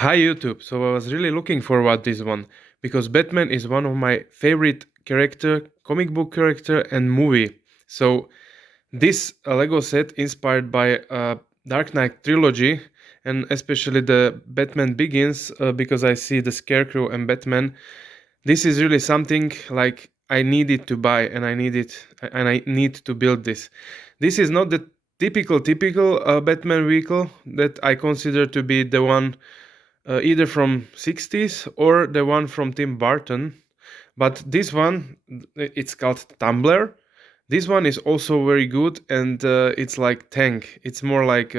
Hi YouTube. So I was really looking forward this one because Batman is one of my favorite character, comic book character and movie. So this Lego set inspired by Dark Knight trilogy and especially the Batman Begins because I see the Scarecrow and Batman. This is really something like I needed to buy and I need to build this. This is not the typical Batman vehicle that I consider to be the one either from 60s or the one from Tim Burton. But this one, it's called Tumbler. This one is also very good, and it's like tank. It's more like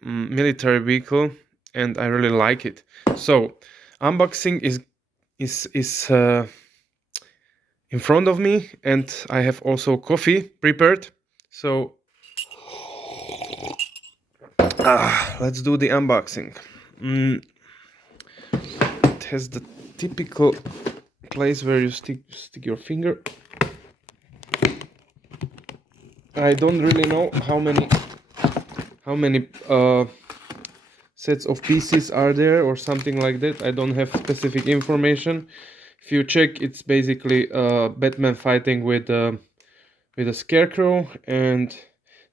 military vehicle, and I really like it. So unboxing is in front of me, and I have also coffee prepared. So let's do the unboxing. Mm, it has the typical place where you stick your finger. I don't really know how many sets of pieces are there or something like that. I don't have specific information. If you check, it's basically Batman fighting with a Scarecrow, and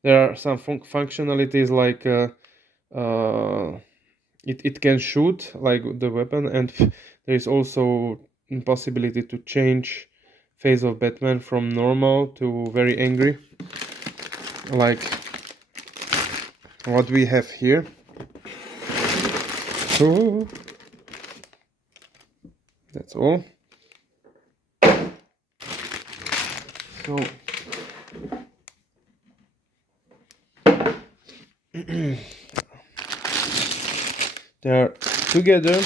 there are some functionalities like it can shoot like the weapon, and there is also possibility to change face of Batman from normal to very angry, like what we have here. So that's all. So there are together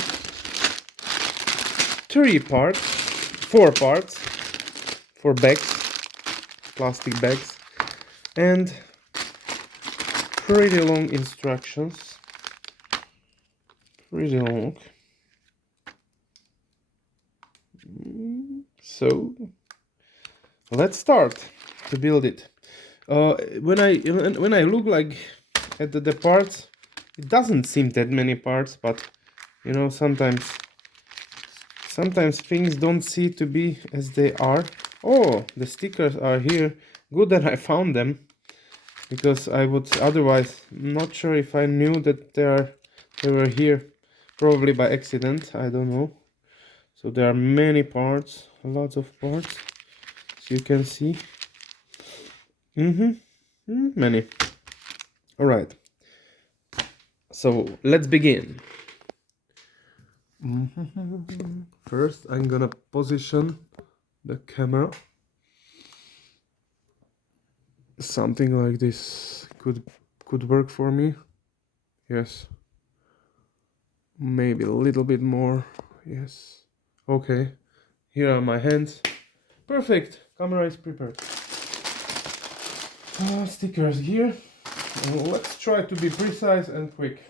four parts, four bags, plastic bags, and pretty long instructions. Pretty long. So let's start to build it. When I look like at the parts, it doesn't seem that many parts, but you know, sometimes things don't seem to be as they are. Oh, the stickers are here. Good that I found them, because I would otherwise not sure if I knew that they were here, probably by accident. I don't know. So there are many parts, lots of parts, as you can see. Many. All right. So let's begin. First, I'm gonna position the camera. Something like this could work for me. Yes. Maybe a little bit more. Yes. Okay. Here are my hands. Perfect. Camera is prepared. Stickers here. Let's try to be precise and quick.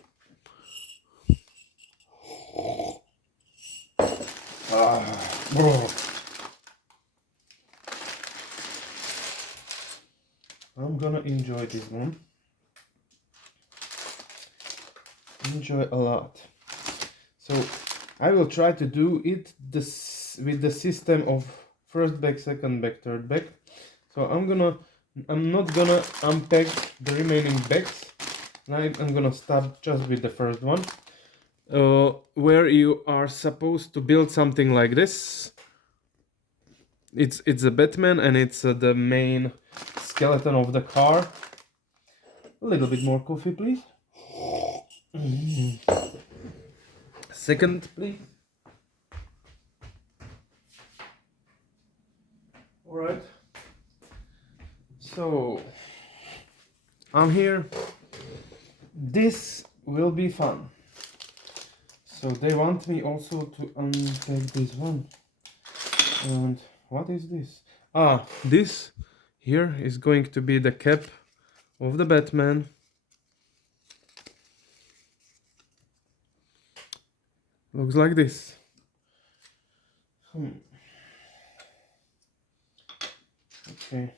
I'm gonna enjoy this one. Enjoy a lot. So I will try to do it with the system of first bag, second bag, third bag. So I'm not gonna unpack the remaining bags. Now I'm gonna start just with the first one, where you are supposed to build something like this. It's a Batman, and it's the main skeleton of the car. A little bit more coffee, please. Second, please. All right. So I'm here. This will be fun. So they want me also to unpack this one. And what is this? This here is going to be the cap of the Batman. Looks like this. Okay.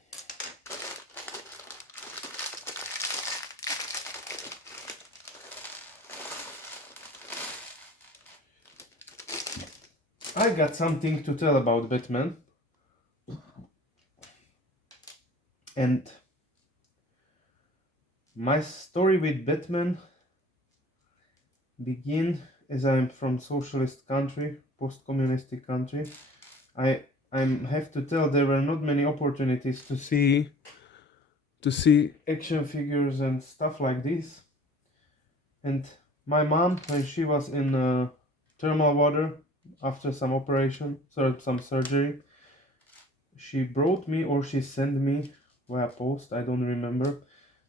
I got something to tell about Batman, and my story with Batman begin as I'm from socialist country, post-communistic country. I I have to tell there were not many opportunities to see action figures and stuff like this. And my mom, when she was in thermal water after some operation, some surgery, she brought me or she sent me via post. I don't remember.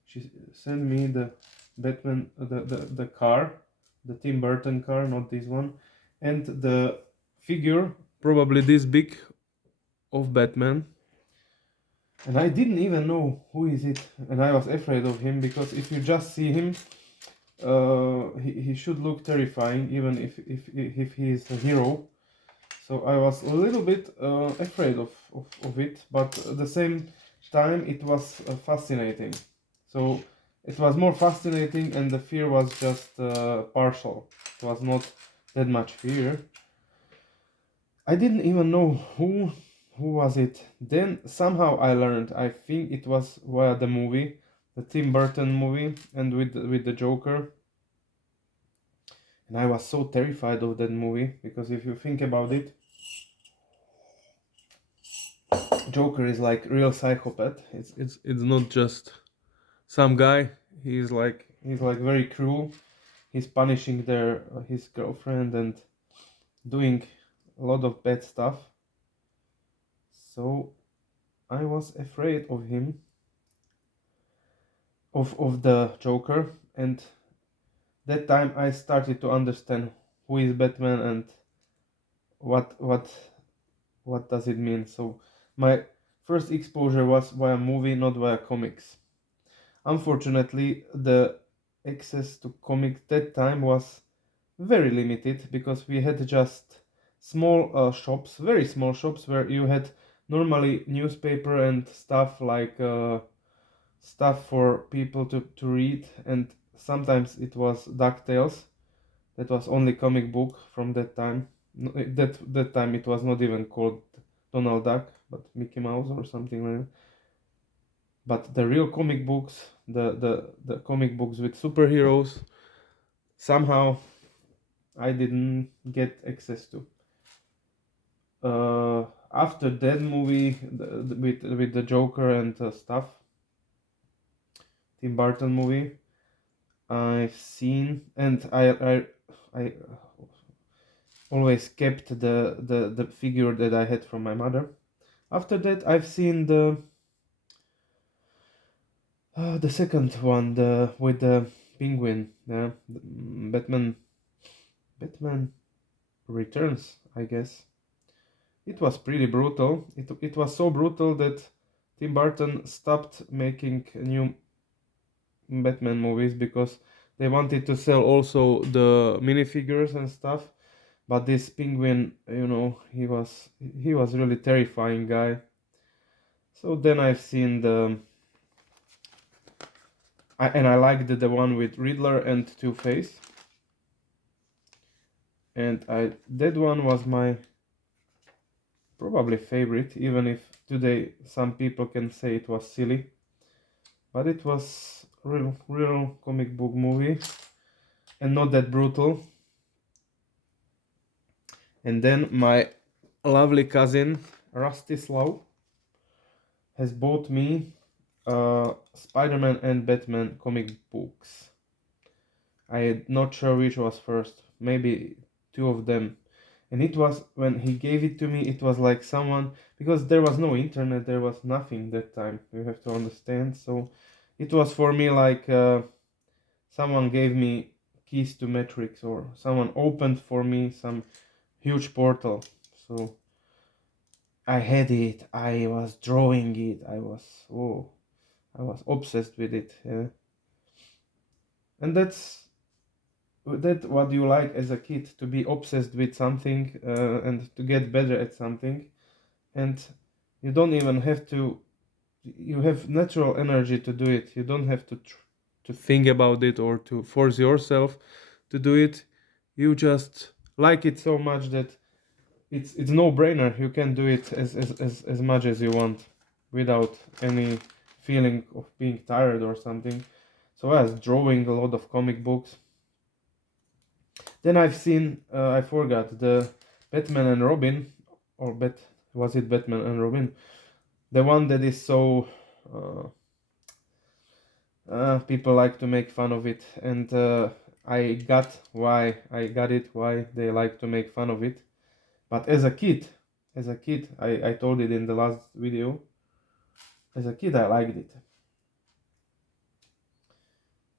She sent me the Batman, the car, the Tim Burton car, not this one, and the figure, probably this big, of Batman. And I didn't even know who is it, and I was afraid of him because if you just see him, he should look terrifying, even if he is a hero. So I was a little bit afraid of it, but at the same time it was fascinating. So it was more fascinating, and the fear was just partial. It was not that much fear. I didn't even know who was it. Then somehow I learned. I think it was via the movie, the Tim Burton movie, and with the Joker. And I was so terrified of that movie because if you think about it, Joker is like real psychopath. It's not just some guy. He's like very cruel. He's punishing his girlfriend and doing a lot of bad stuff. So I was afraid of him, of the Joker, and that time I started to understand who is Batman and what what what does it mean. So my first exposure was via movie, not via comics. Unfortunately, the access to comics that time was very limited because we had just small shops, very small shops where you had normally newspaper and stuff like stuff for people to read, and sometimes it was DuckTales. That was only comic book from that time. That time it was not even called Donald Duck, but Mickey Mouse or something like that. But the real comic books, the comic books with superheroes, somehow I didn't get access to. After that movie with the Joker and stuff, Tim Burton movie, I've seen, and I always kept the figure that I had from my mother. After that, I've seen the second one, the with the penguin, yeah, Batman Returns, I guess. It was pretty brutal. It was so brutal that Tim Burton stopped making new Batman movies because they wanted to sell also the minifigures and stuff. But this penguin, he was really terrifying guy. So then I've seen and I liked the one with Riddler and Two-Face, and that one was my probably favorite, even if today some people can say it was silly, but it was real comic book movie and not that brutal. And then my lovely cousin Rastislav has bought me Spider-Man and Batman comic books. I'm not sure which was first, maybe two of them. And it was when he gave it to me, it was like someone, because there was no internet, there was nothing that time, you have to understand. So it was for me like someone gave me keys to Matrix, or someone opened for me some huge portal. So I had it, I was drawing it, I was obsessed with it. Yeah. And that what you like as a kid, to be obsessed with something and to get better at something, and you don't even have to, you have natural energy to do it, you don't have to think about it or to force yourself to do it. You just like it so much that it's no brainer. You can do it as much as you want without any feeling of being tired or something. So I was drawing a lot of comic books. Then I've seen, I forgot, the Batman and Robin, or was it Batman and Robin? The one that is so, uh, people like to make fun of it, and I got it, why they like to make fun of it. But as a kid, I told it in the last video, as a kid I liked it.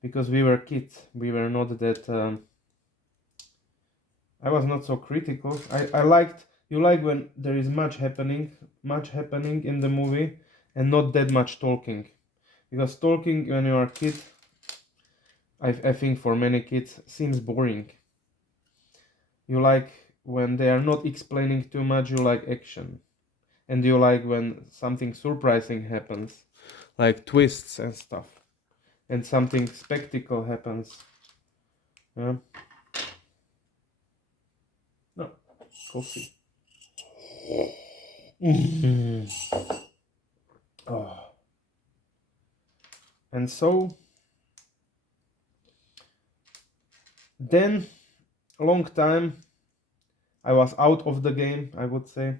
Because we were kids, we were not that, I was not so critical. I liked, you like when there is much happening in the movie and not that much talking. Because talking when you are a kid, I think for many kids, seems boring. You like when they are not explaining too much, you like action. And you like when something surprising happens, like twists and stuff. And something spectacle happens. Yeah. No, coffee. Oh. And so then a long time I was out of the game, I would say.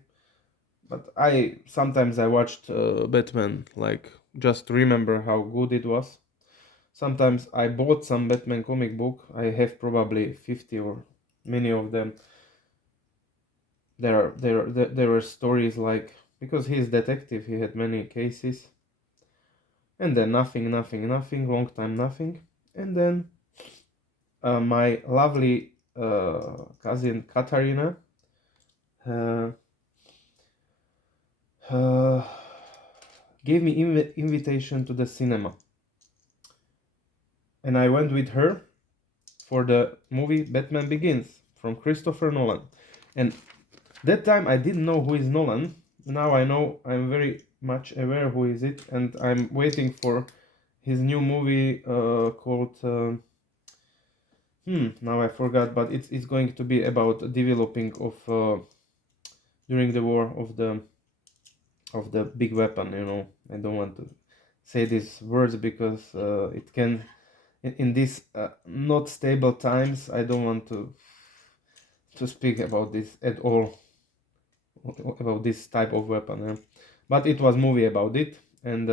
But I sometimes I watched Batman, like just to remember how good it was. Sometimes I bought some Batman comic book. I have probably 50 or many of them. There were stories like, because he's detective, he had many cases, and then nothing, long time nothing, and then my lovely cousin Katarina uh, uh, gave me invitation to the cinema, and I went with her for the movie Batman Begins from Christopher Nolan. And that time I didn't know who is Nolan. Now I know, I'm very much aware who is it, and I'm waiting for his new movie called now I forgot, but it's going to be about developing of during the war of the big weapon. I don't want to say these words because it can in these not stable times. I don't want to speak about this at all, about this type of weapon. But it was movie about it, and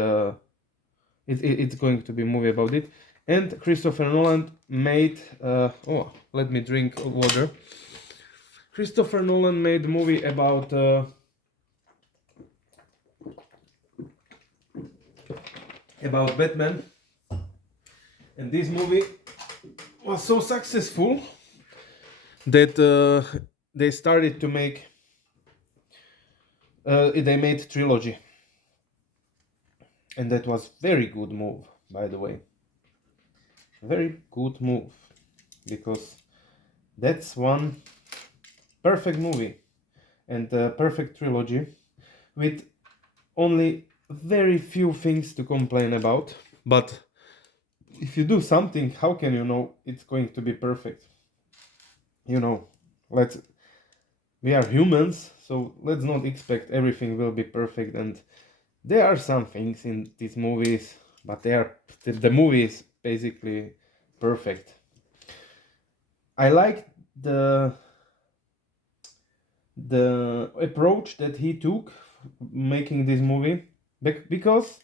it's going to be movie about it. And Christopher Nolan made let me drink water. Christopher Nolan made a movie about Batman, and this movie was so successful that they started to make they made trilogy, and that was very good move, by the way. Very good move, because that's one perfect movie and a perfect trilogy with only very few things to complain about. But if you do something, how can you know it's going to be perfect? Let's we are humans, so let's not expect everything will be perfect. And there are some things in these movies, but the movie is basically perfect. I like the approach that he took making this movie, because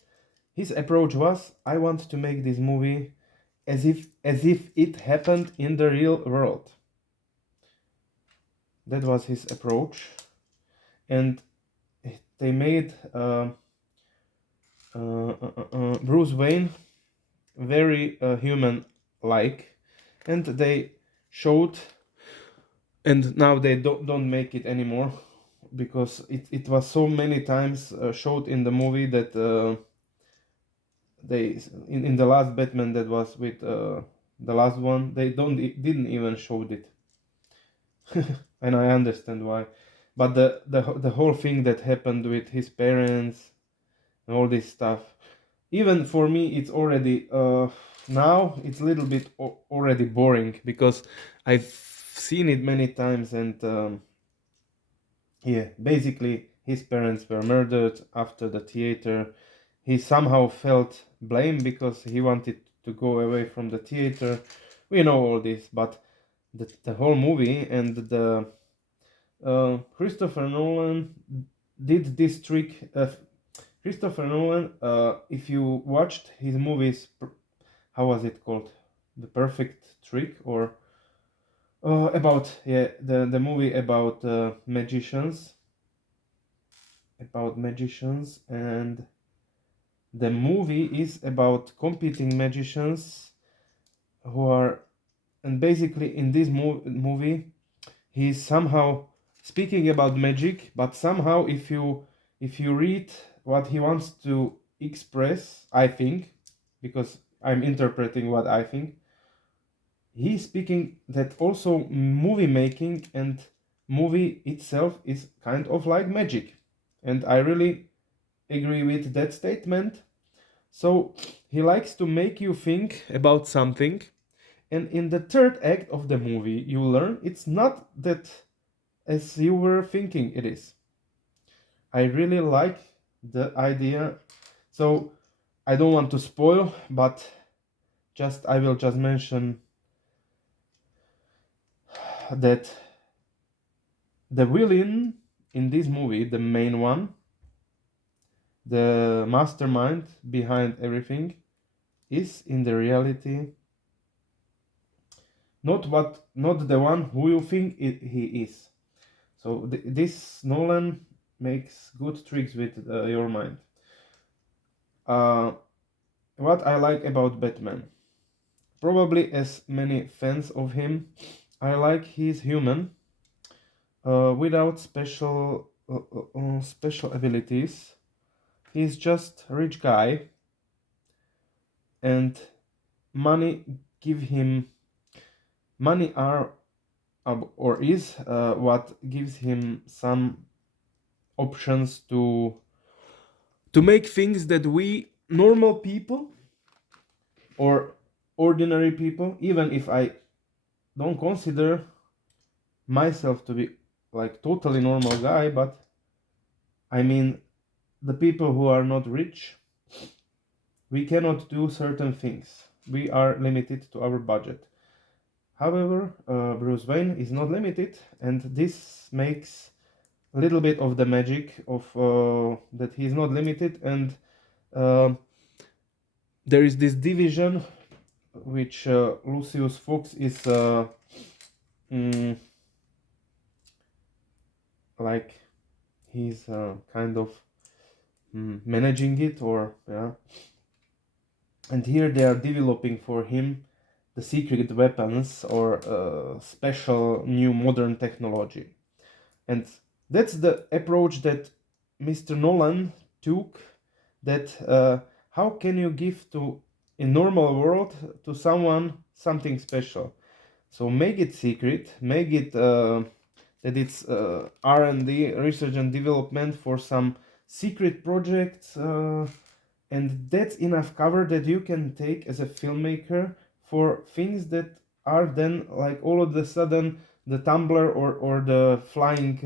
his approach was, I want to make this movie as if it happened in the real world. That was his approach, and they made Bruce Wayne very human like, and they showed, and now they don't make it anymore, because it was so many times showed in the movie that they in the last Batman that was with the last one, they didn't even show it. And I understand why, but the whole thing that happened with his parents and all this stuff, even for me, it's already now it's a little bit already boring, because I've seen it many times, and Yeah, basically, his parents were murdered after the theater. He somehow felt blame because he wanted to go away from the theater. We know all this, but the whole movie and the Christopher Nolan did this trick. Christopher Nolan, if you watched his movies, how was it called? The Perfect Trick, or about yeah the movie about magicians, and the movie is about competing magicians who are, and basically in this movie he's somehow speaking about magic, but somehow if you read what he wants to express, I think, because I'm interpreting what I think, he's speaking that also movie making and movie itself is kind of like magic, and I really agree with that statement. So he likes to make you think about something, and in the third act of the movie you learn it's not that as you were thinking it is. I really like the idea. So I don't want to spoil, but just I will just mention that the villain in this movie, the main one, the mastermind behind everything, is in the reality not the one who you think he is. So this Nolan makes good tricks with your mind. Uh, what I like about Batman, probably as many fans of him, I like he's human, without special abilities. He's just a rich guy, and money give him money are or is what gives him some options to make things that we normal people or ordinary people, even if I don't consider myself to be like totally normal guy, but I mean the people who are not rich, we cannot do certain things. We are limited to our budget. However, Bruce Wayne is not limited, and this makes a little bit of the magic of that he is not limited, and uh, there is this division which Lucius Fox is mm, like he's kind of managing it, or yeah. And here they are developing for him the secret weapons or special new modern technology. And that's the approach that Mr. Nolan took, that how can you give to in normal world to someone something special. So make it secret, make it that it's R&D, research and development for some secret projects, and that's enough cover that you can take as a filmmaker for things that are then like all of a sudden the tumbler or the flying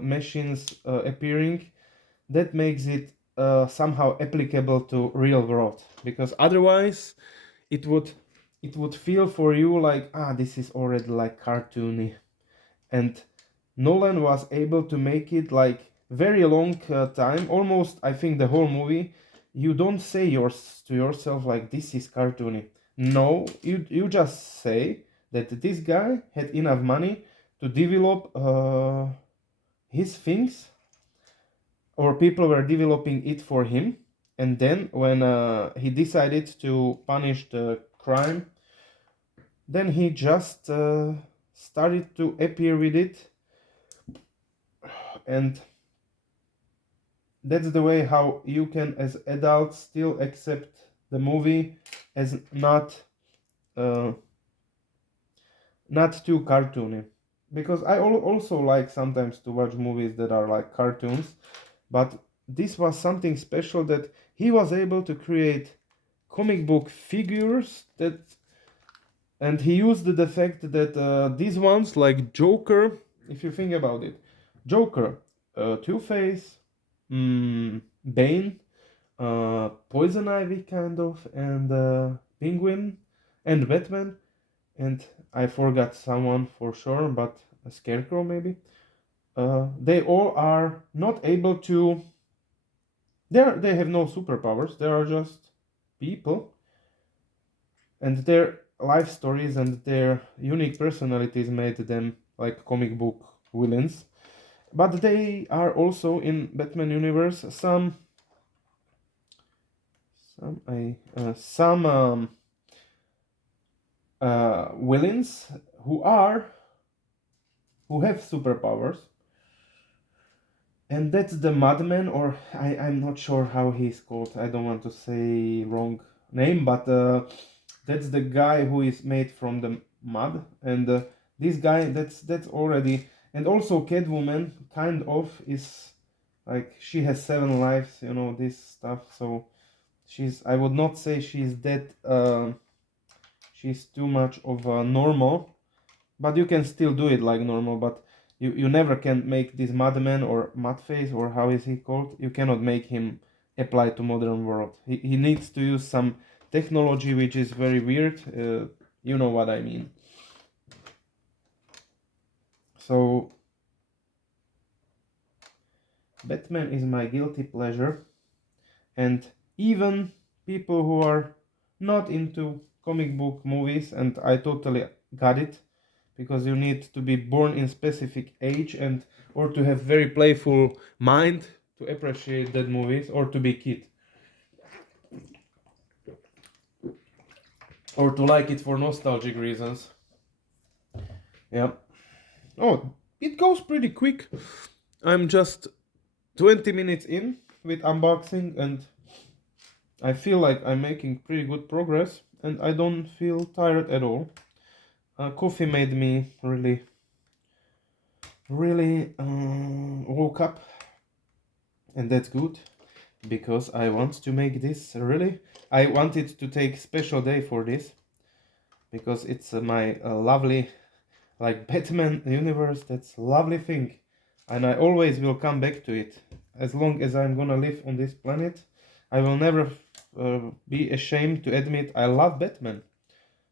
machines appearing. That makes it somehow applicable to real world, because otherwise it would it would feel for you like, this is already like cartoony. And Nolan was able to make it like very long time, almost I think the whole movie. You don't say to yourself like this is cartoony. No, you just say that this guy had enough money to develop his things, or people were developing it for him. And then when he decided to punish the crime, then he just started to appear with it. And that's the way how you can as adults still accept the movie as uh, not too cartoony, because I also like sometimes to watch movies that are like cartoons, but this was something special that he was able to create comic book figures that, and he used the fact that these ones like Joker, if you think about it, Joker, Two-Face, Bane, Poison Ivy kind of, and Penguin, and Batman, and I forgot someone for sure, but a Scarecrow maybe. They all are not able to. They have no superpowers. They are just people, and their life stories and their unique personalities made them like comic book villains. But they are also in Batman universe some villains who have superpowers, and that's the Madman, or I'm not sure how he's called. I don't want to say wrong name, but that's the guy who is made from the mud, and this guy that's already, and also Catwoman kind of is like she has 7 lives, this stuff. So I would not say she's that she's too much of a normal, but you can still do it like normal. But you never can make this Madman or Mudface, or how is he called, you cannot make him apply to modern world. He needs to use some technology which is very weird. You know what I mean. So Batman is my guilty pleasure, and even people who are not into comic book movies, and I totally got it, because you need to be born in specific age and or to have very playful mind to appreciate that movies, or to be kid, or to like it for nostalgic reasons. Yeah. Oh, it goes pretty quick. I'm just 20 minutes in with unboxing, and I feel like I'm making pretty good progress, and I don't feel tired at all. Coffee made me really woke up, and that's good, because I want to make this really. I wanted to take special day for this, because it's my lovely, like Batman universe. That's a lovely thing, and I always will come back to it as long as I'm gonna live on this planet. I will never be ashamed to admit I love Batman.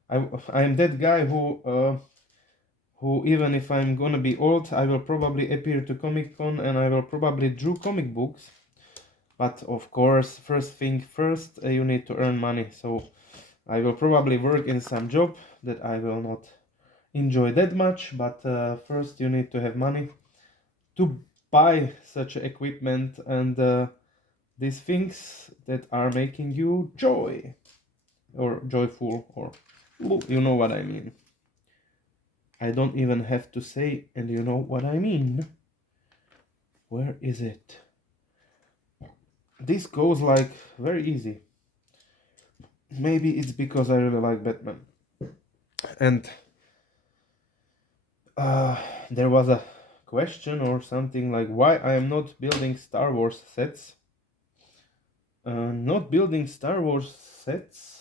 I'm that guy who even if I'm gonna be old, I will probably appear to Comic Con, and I will probably draw comic books. But of course, first thing first, you need to earn money. So I will probably work in some job that I will not enjoy that much. But first, you need to have money to buy such equipment and these things that are making you joy or joyful, or you know what I mean. I don't even have to say, and you know what I mean. Where is it? This goes like very easy. Maybe it's because I really like Batman. And there was a question or something like why I am not building Star Wars sets. Not building Star Wars sets,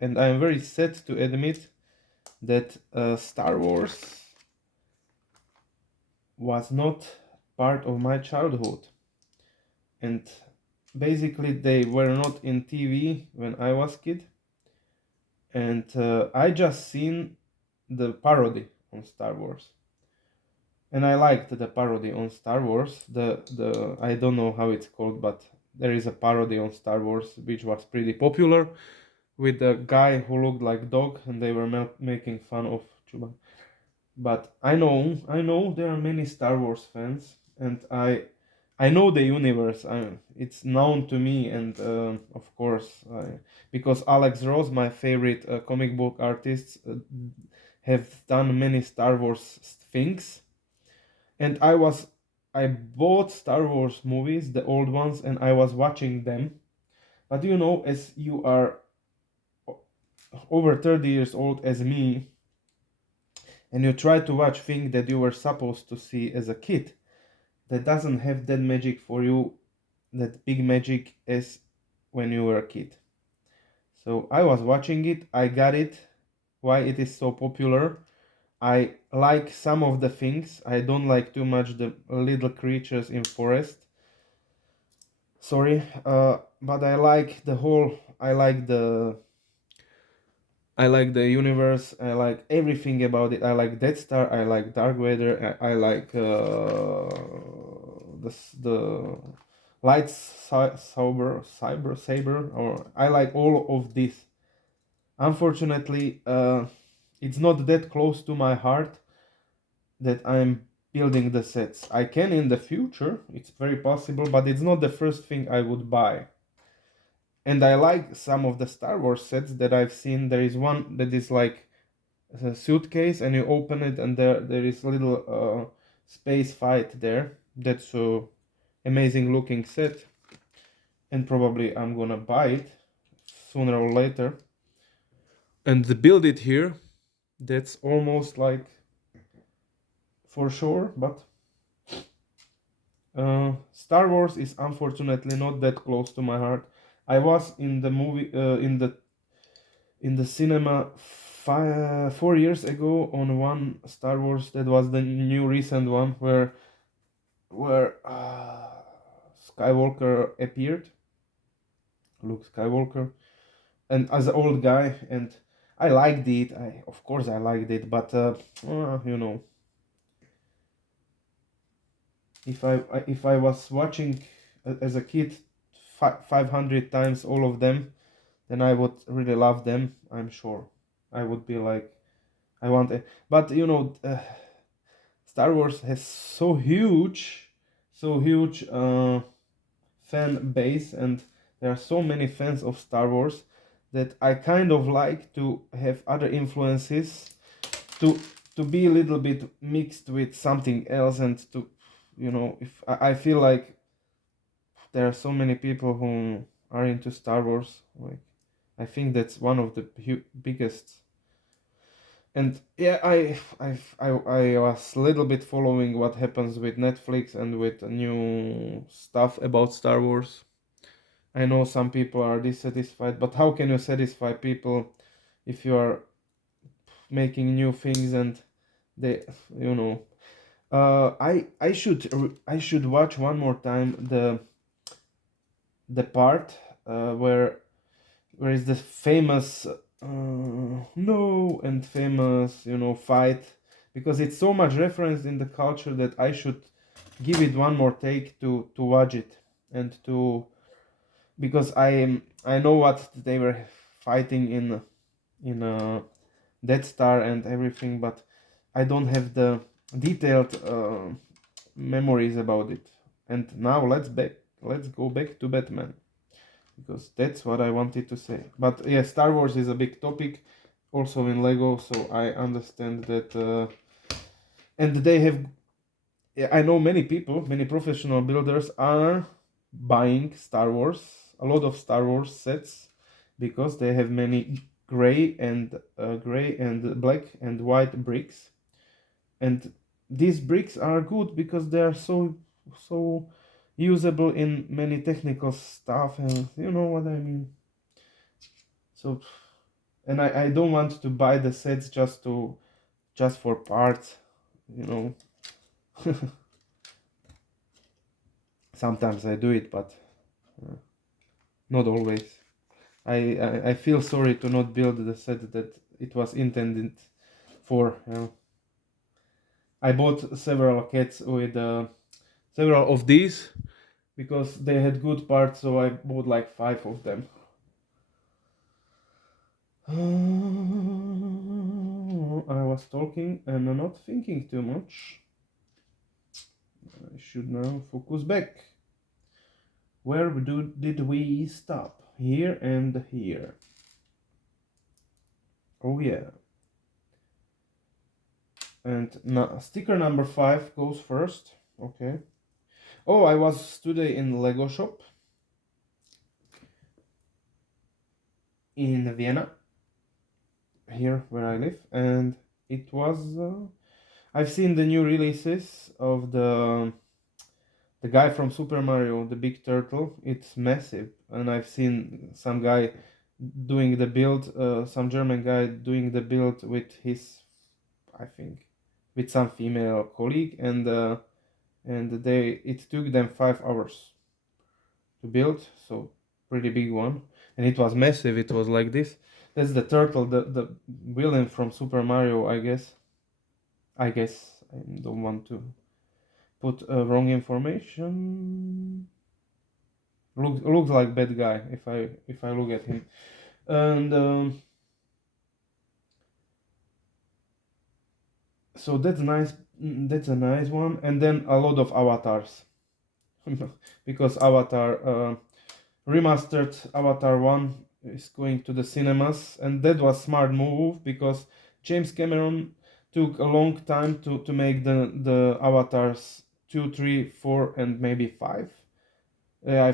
and I am very sad to admit that Star Wars was not part of my childhood, and basically they were not in TV when I was kid, and I just seen the parody on Star Wars, and I liked the parody on Star Wars. The I don't know how it's called, but there is a parody on Star Wars which was pretty popular, with a guy who looked like dog, and they were making fun of Chewbacca. But I know there are many Star Wars fans, and I know the universe. It's known to me, and of course, because Alex Ross, my favorite comic book artist, have done many Star Wars things, and I bought Star Wars movies, the old ones, and I was watching them. But as you are over 30 years old as me, and you try to watch things that you were supposed to see as a kid, that doesn't have that magic for you, that big magic as when you were a kid. So I was watching it, I got it, why it is so popular. I like some of the things. I don't like too much the little creatures in forest. Sorry, but I like the whole. I like the universe. I like everything about it. I like Death Star. I like Dark Vader. I like the light saber. Or I like all of this. Unfortunately, it's not that close to my heart that I'm building the sets. I can in the future. It's very possible, but it's not the first thing I would buy. And I like some of the Star Wars sets that I've seen. There is one that is like a suitcase, and you open it, and there is a little space fight there. That's a amazing looking set, and probably I'm gonna buy it sooner or later. And build it here. That's almost like for sure, but Star Wars is unfortunately not that close to my heart. I was in the movie in the cinema 4 years ago on one Star Wars that was the new recent one where Skywalker appeared, Luke Skywalker, and as an old guy, and I liked it. Of course I liked it, but you know, if I was watching as a kid 500 times all of them, then I would really love them. I'm sure I would be like, I want it. But you know, Star Wars has so huge fan base, and there are so many fans of Star Wars that I kind of like to have other influences to be a little bit mixed with something else, and to, you know, if I feel like there are so many people who are into Star Wars, like I think that's one of the biggest. And yeah, I was a little bit following what happens with Netflix and with new stuff about Star Wars. I know some people are dissatisfied, but how can you satisfy people if you are making new things and they, you know, I should watch one more time the part where is the famous no and famous, you know, fight, because it's so much referenced in the culture that I should give it one more take to watch it, and to, because I know what they were fighting in Death Star and everything, but I don't have the detailed memories about it. And now let's go back to Batman, because that's what I wanted to say. But yeah, Star Wars is a big topic also in Lego, so I understand that. And they have, yeah, I know many people, many professional builders are buying Star Wars, a lot of Star Wars sets, because they have many gray and black and white bricks, and these bricks are good because they are so usable in many technical stuff, and you know what I mean. So, and I don't want to buy the sets just for parts, you know. Sometimes I do it, but not always. I feel sorry to not build the set that it was intended for. I bought several kits with several of these because they had good parts, so I bought like 5 of them. I was talking and not thinking too much. I should now focus back. Where did we stop? Here and here. Oh yeah. And now sticker number 5 goes first. Okay. Oh, I was today in Lego shop in Vienna, here where I live, and it was. I've seen the new releases of the guy from Super Mario, the big turtle. It's massive, and I've seen some guy doing the build, some German guy doing the build with his, I think, with some female colleague, and they it took them 5 hours to build, so pretty big one, and it was massive. It was like this. That's the turtle, the villain from Super Mario, I guess. I guess I don't want to put wrong information. Looks like bad guy if I look at him, and so that's nice. That's a nice one, and then a lot of avatars, because remastered Avatar 1 is going to the cinemas, and that was smart move because James Cameron took a long time to make the Avatars 2, 3, 4, and maybe 5. I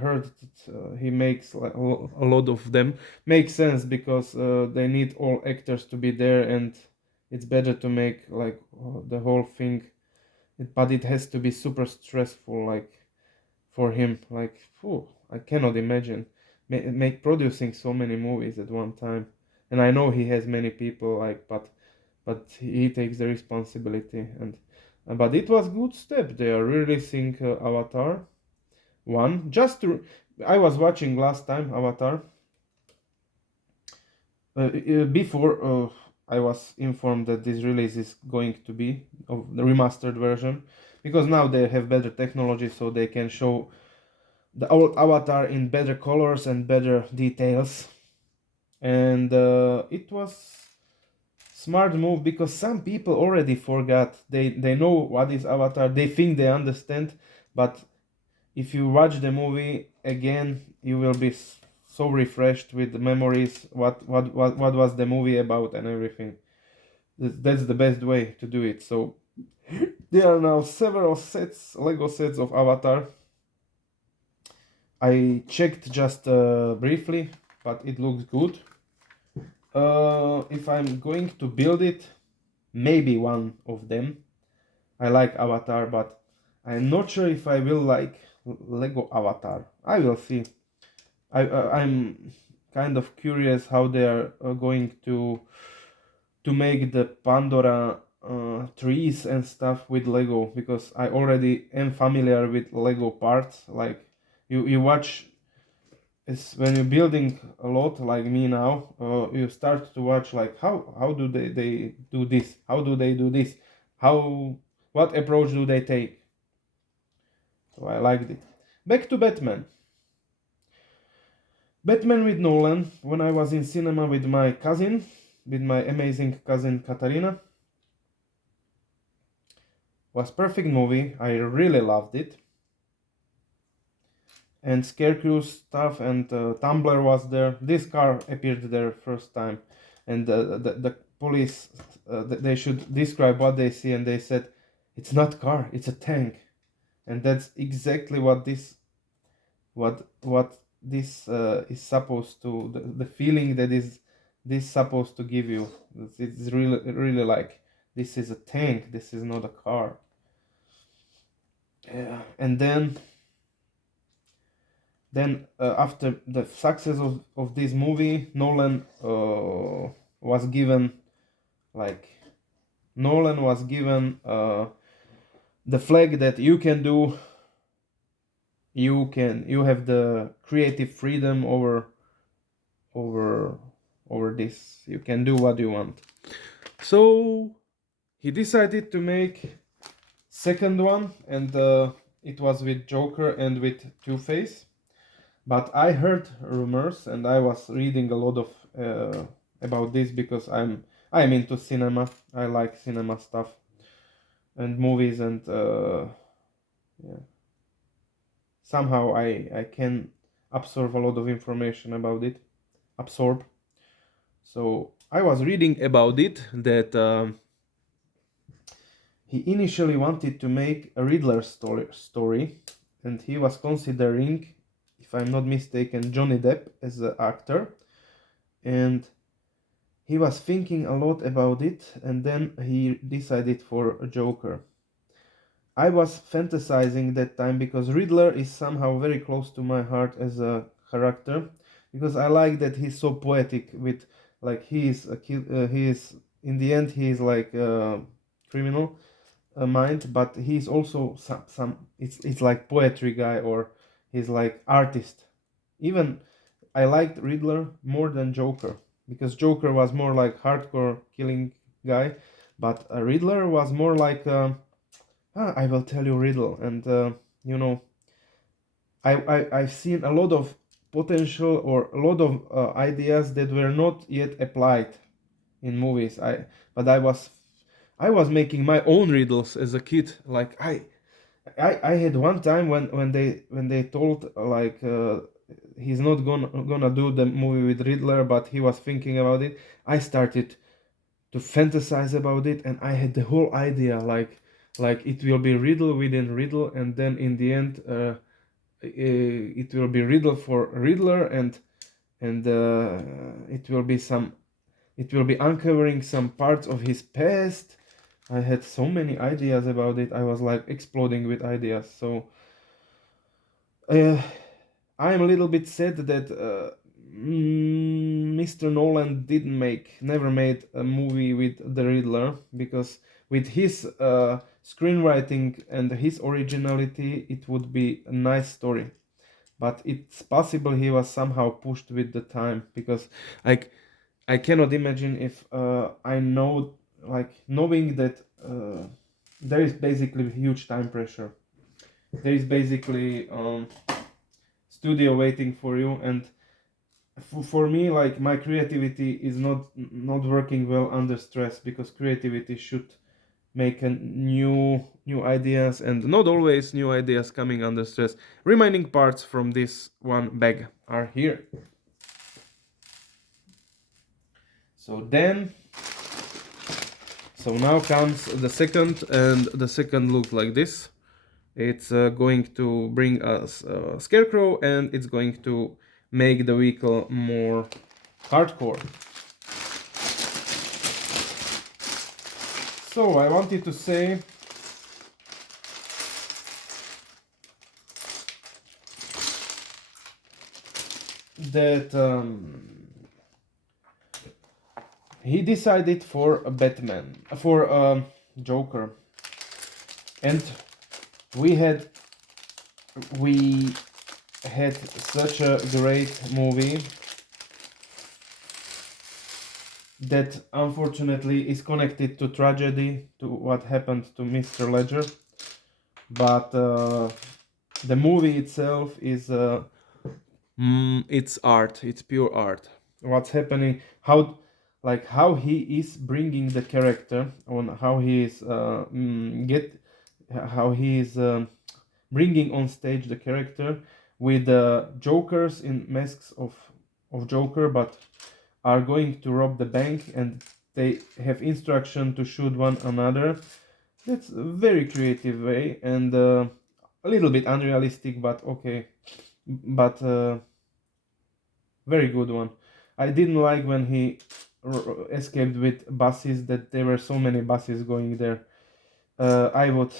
heard that he makes like a lot of them. Makes sense because they need all actors to be there, and it's better to make like the whole thing. But it has to be super stressful, like for him. Like, phew, I cannot imagine make producing so many movies at one time. And I know he has many people, like, but he takes the responsibility. And but it was good step. They are releasing Avatar one. Just to, I was watching last time Avatar. Before I was informed that this release is going to be of the remastered version, because now they have better technology, so they can show the old Avatar in better colors and better details. And it was smart move because some people already forgot. They know what is Avatar. They think they understand, but if you watch the movie again, you will be so refreshed with the memories. What was the movie about and everything. That's the best way to do it. So there are now several sets, Lego sets of Avatar. I checked just briefly, but it looks good. If I'm going to build it, maybe one of them. I like Avatar, but I'm not sure if I will like Lego Avatar. I will see. I'm kind of curious how they are going to make the Pandora trees and stuff with Lego, because I already am familiar with Lego parts. Like you watch, it's when you're building a lot like me now, you start to watch like how do they do this, how do they do this, how what approach do they take. So I liked it. Back to Batman with Nolan. When I was in cinema with my cousin, with my amazing cousin Katarina, was perfect movie. I really loved it. And Scarecrow stuff and Tumbler was there. This car appeared there first time, and the police they should describe what they see, and they said it's not car, it's a tank, and that's exactly what this is supposed to the feeling that is this supposed to give you. It's really like this is a tank. This is not a car. Yeah, and then after the success of this movie, was given like Nolan was given the flag that you have the creative freedom over over this. You can do what you want. So he decided to make second one, and it was with Joker and with Two-Face. But I heard rumors, and I was reading a lot of about this because I'm into cinema. I like cinema stuff and movies, and yeah. Somehow I can absorb a lot of information about it. Absorb. So I was reading about it that he initially wanted to make a Riddler story, and he was considering, if I'm not mistaken, Johnny Depp as the actor, and he was thinking a lot about it, and then he decided for a Joker. I was fantasizing that time because Riddler is somehow very close to my heart as a character, because I like that he's so poetic with, like, he is in the end he is like criminal mind, but he's also some it's like poetry guy, or he's like artist. Even I liked Riddler more than Joker, because Joker was more like hardcore killing guy, but Riddler was more like I will tell you riddle, and you know, I've seen a lot of potential or a lot of ideas that were not yet applied in movies. But I was making my own riddles as a kid. Like I had one time when they told like he's not gonna do the movie with Riddler, but he was thinking about it. I started to fantasize about it, and I had the whole idea like it will be riddle within riddle, and then in the end it will be riddle for Riddler, and it will be uncovering some parts of his past. I had so many ideas about it. I was like exploding with ideas. So uh, I am a little bit sad that Mr. Nolan never made a movie with the Riddler, because with his screenwriting and his originality, it would be a nice story. But it's possible he was somehow pushed with the time, because like I cannot imagine if I know, like knowing that there is basically huge time pressure. There is basically studio waiting for you, and for me, like my creativity is not working well under stress, because creativity should make a new ideas, and not always new ideas coming under stress. Remaining parts from this one bag are here. So then, so now comes the second, and the second looks like this. It's going to bring us Scarecrow, and it's going to make the vehicle more hardcore. So I wanted to say that he decided for a Batman, for a Joker, and we had we had such a great movie that unfortunately is connected to tragedy, to what happened to Mr. Ledger. But the movie itself is it's art. It's pure art. What's happening? How he is bringing the character on, how he is how he is bringing on stage the character with jokers in masks of Joker, but are going to rob the bank, and they have instruction to shoot one another. That's a very creative way, and a little bit unrealistic, but okay. But very good one. I didn't like when he escaped with buses, that there were so many buses going there. I would.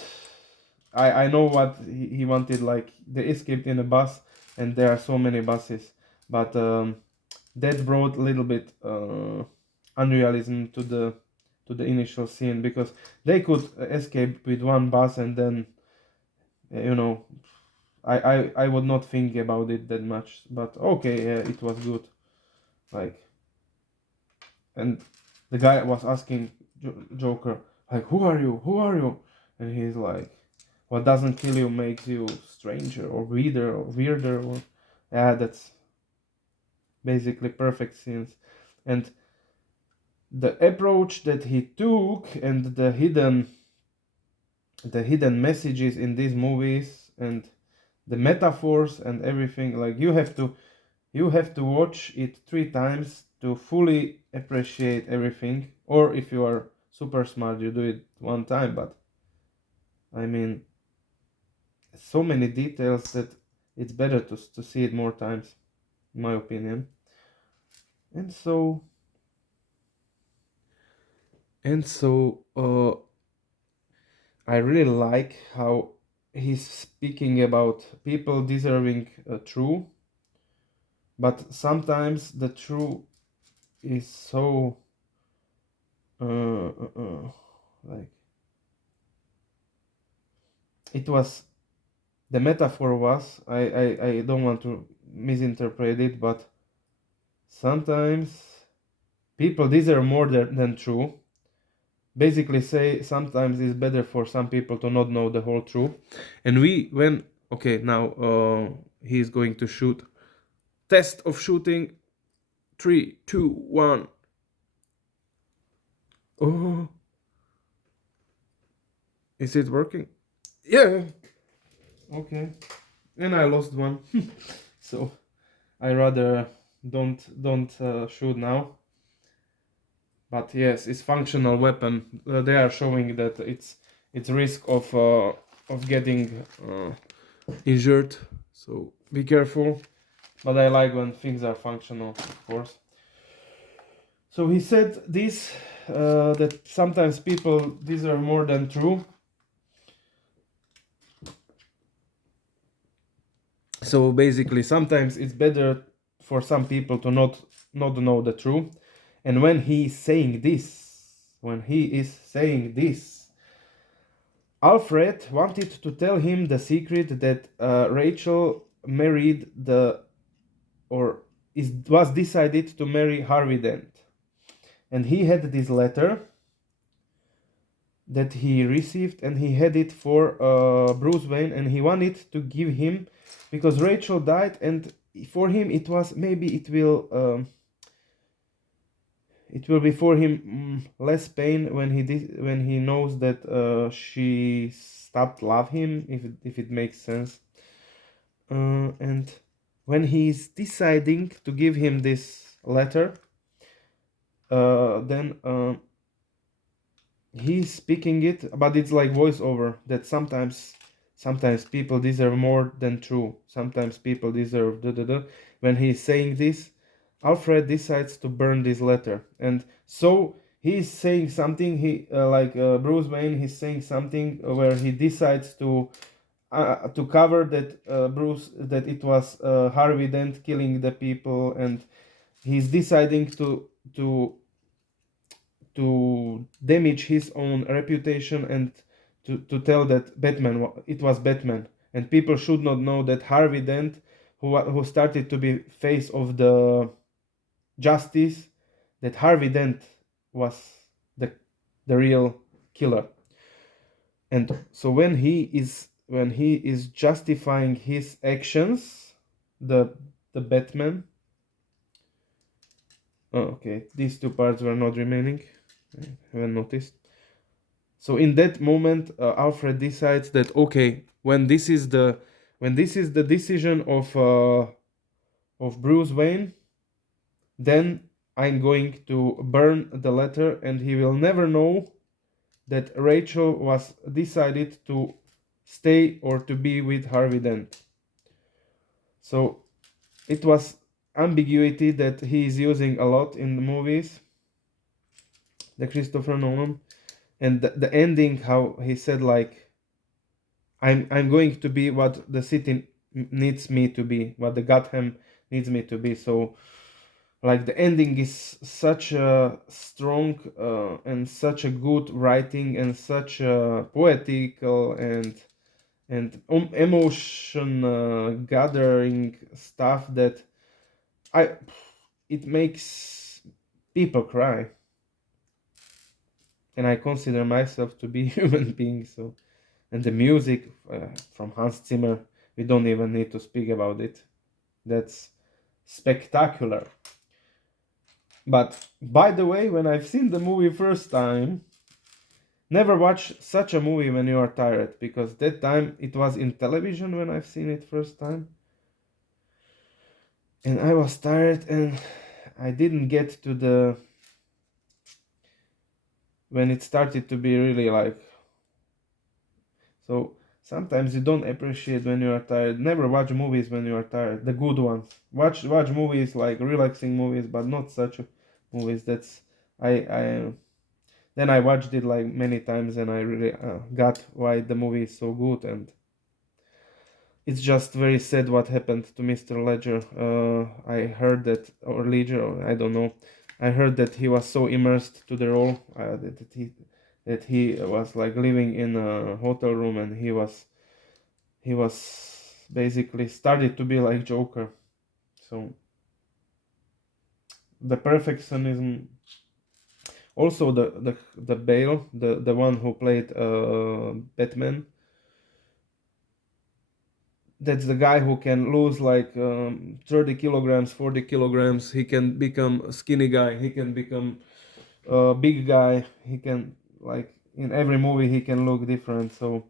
I know what he wanted. Like they escaped in a bus, and there are so many buses. But that brought a little bit unrealism to the initial scene, because they could escape with one bus, and then you know I would not think about it that much. But okay, yeah, it was good. Like, and the guy was asking Joker, like, who are you? Who are you? And he's like, what doesn't kill you makes you stranger or weirder or yeah, that's basically perfect scenes. And the approach that he took, and the hidden messages in these movies, and the metaphors and everything, like you have to watch it 3 times to fully appreciate everything, or if you are super smart you do it one time. But I mean, so many details that it's better to see it more times, in my opinion. And so I really like how he's speaking about people deserving true, but sometimes the true is so like it was the metaphor was I don't want to misinterpret it, but sometimes people deserve more than true. Basically say sometimes it's better for some people to not know the whole truth. And we when okay now he's going to shoot. Test of shooting. 3, 2, 1. Oh, is it working? Yeah. Okay. And I lost one. So I rather don't shoot now. But yes, it's functional weapon. They are showing that it's risk of getting injured. So be careful. But I like when things are functional, of course. So he said this that sometimes people deserve more than true. So basically, sometimes it's better for some people to not know the truth. And when he is saying this, Alfred wanted to tell him the secret that Rachel married was decided to marry Harvey Dent. And he had this letter that he received, and he had it for Bruce Wayne, and he wanted to give him because Rachel died, and for him it was maybe it will be for him less pain when he knows that she stopped love him, if it makes sense. And when he's deciding to give him this letter, then he's speaking it, but it's like voiceover that sometimes people deserve more than true. Sometimes people deserve da da da. When he's saying this, Alfred decides to burn this letter, and so he's saying something. Bruce Wayne, he's saying something where he decides to cover that that it was Harvey Dent killing the people, and he's deciding to damage his own reputation and to tell that it was Batman, and people should not know that Harvey Dent, who started to be face of the justice, that Harvey Dent was the real killer. And so when he is justifying his actions, the Batman. Oh, okay, these two parts were not remaining. I haven't noticed. So in that moment, Alfred decides that okay, when this is the decision of Bruce Wayne, then I'm going to burn the letter, and he will never know that Rachel was decided to stay or to be with Harvey Dent. So it was ambiguity that he is using a lot in the movies, the Christopher Nolan, and the ending, how he said like I'm going to be what the city needs me to be, what the Gotham needs me to be. So like the ending is such a strong and such a good writing and such a poetical and emotion gathering stuff that I it makes people cry, and I consider myself to be human being. So, and the music from Hans Zimmer, we don't even need to speak about it. That's spectacular. But by the way, when I've seen the movie first time, never watch such a movie when you are tired, because that time it was in television when I've seen it first time, and I was tired, and I didn't get to the when it started to be really like. So sometimes you don't appreciate when you are tired. Never watch movies when you are tired. The good ones. Watch movies like relaxing movies, but not such movies. That's I then I watched it like many times, and I really got why the movie is so good. And it's just very sad what happened to Mr. Ledger. I heard that, or Ledger, or I don't know. I heard that he was so immersed to the role that he was like living in a hotel room, and he was basically started to be like Joker. So the perfectionism. Also, the Bale, the one who played Batman, that's the guy who can lose like 30 kilograms, 40 kilograms. He can become a skinny guy. He can become a big guy. He can, like, in every movie he can look different. So,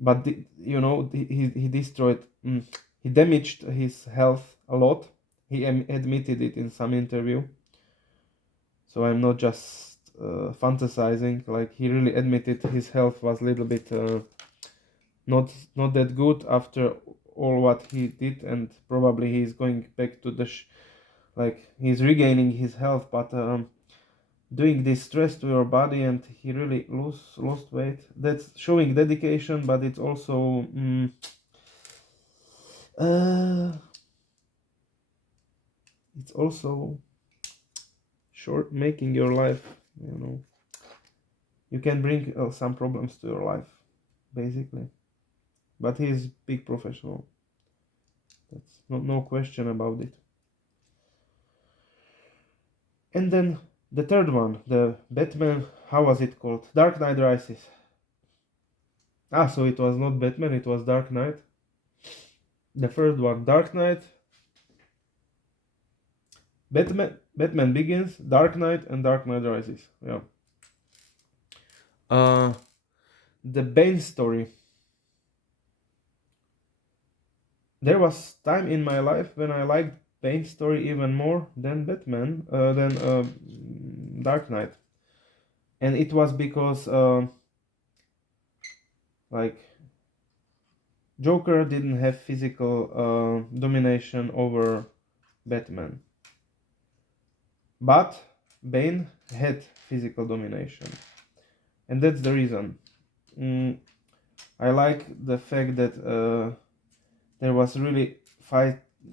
but he destroyed, he damaged his health a lot. He admitted it in some interview. So I'm not just fantasizing. Like, he really admitted his health was a little bit not that good after all what he did, and probably he's going back to like, he's regaining his health, but doing this stress to your body, and he really lost weight. That's showing dedication, but it's also uh, it's also short making your life. You can bring some problems to your life, basically. But he's big professional. That's no question about it. And then the third one, the Batman, how was it called? Dark Knight Rises. Ah, so it was not Batman, it was Dark Knight. The first one, Dark Knight, Batman Begins, Dark Knight, and Dark Knight Rises. Yeah. The Bane story. There was time in my life when I liked Bane's story even more than Dark Knight, and it was because like, Joker didn't have physical domination over Batman, but Bane had physical domination, and that's the reason. I like the fact that there was really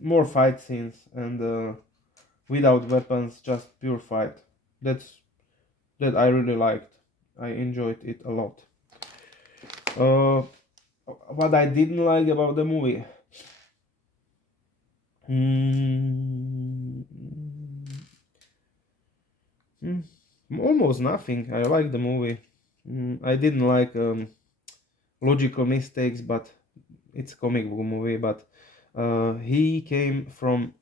more fight scenes, and without weapons, just pure fight. That I really liked. I enjoyed it a lot. What I didn't like about the movie. Almost nothing. I like the movie. I didn't like logical mistakes, but it's a comic book movie. But he came from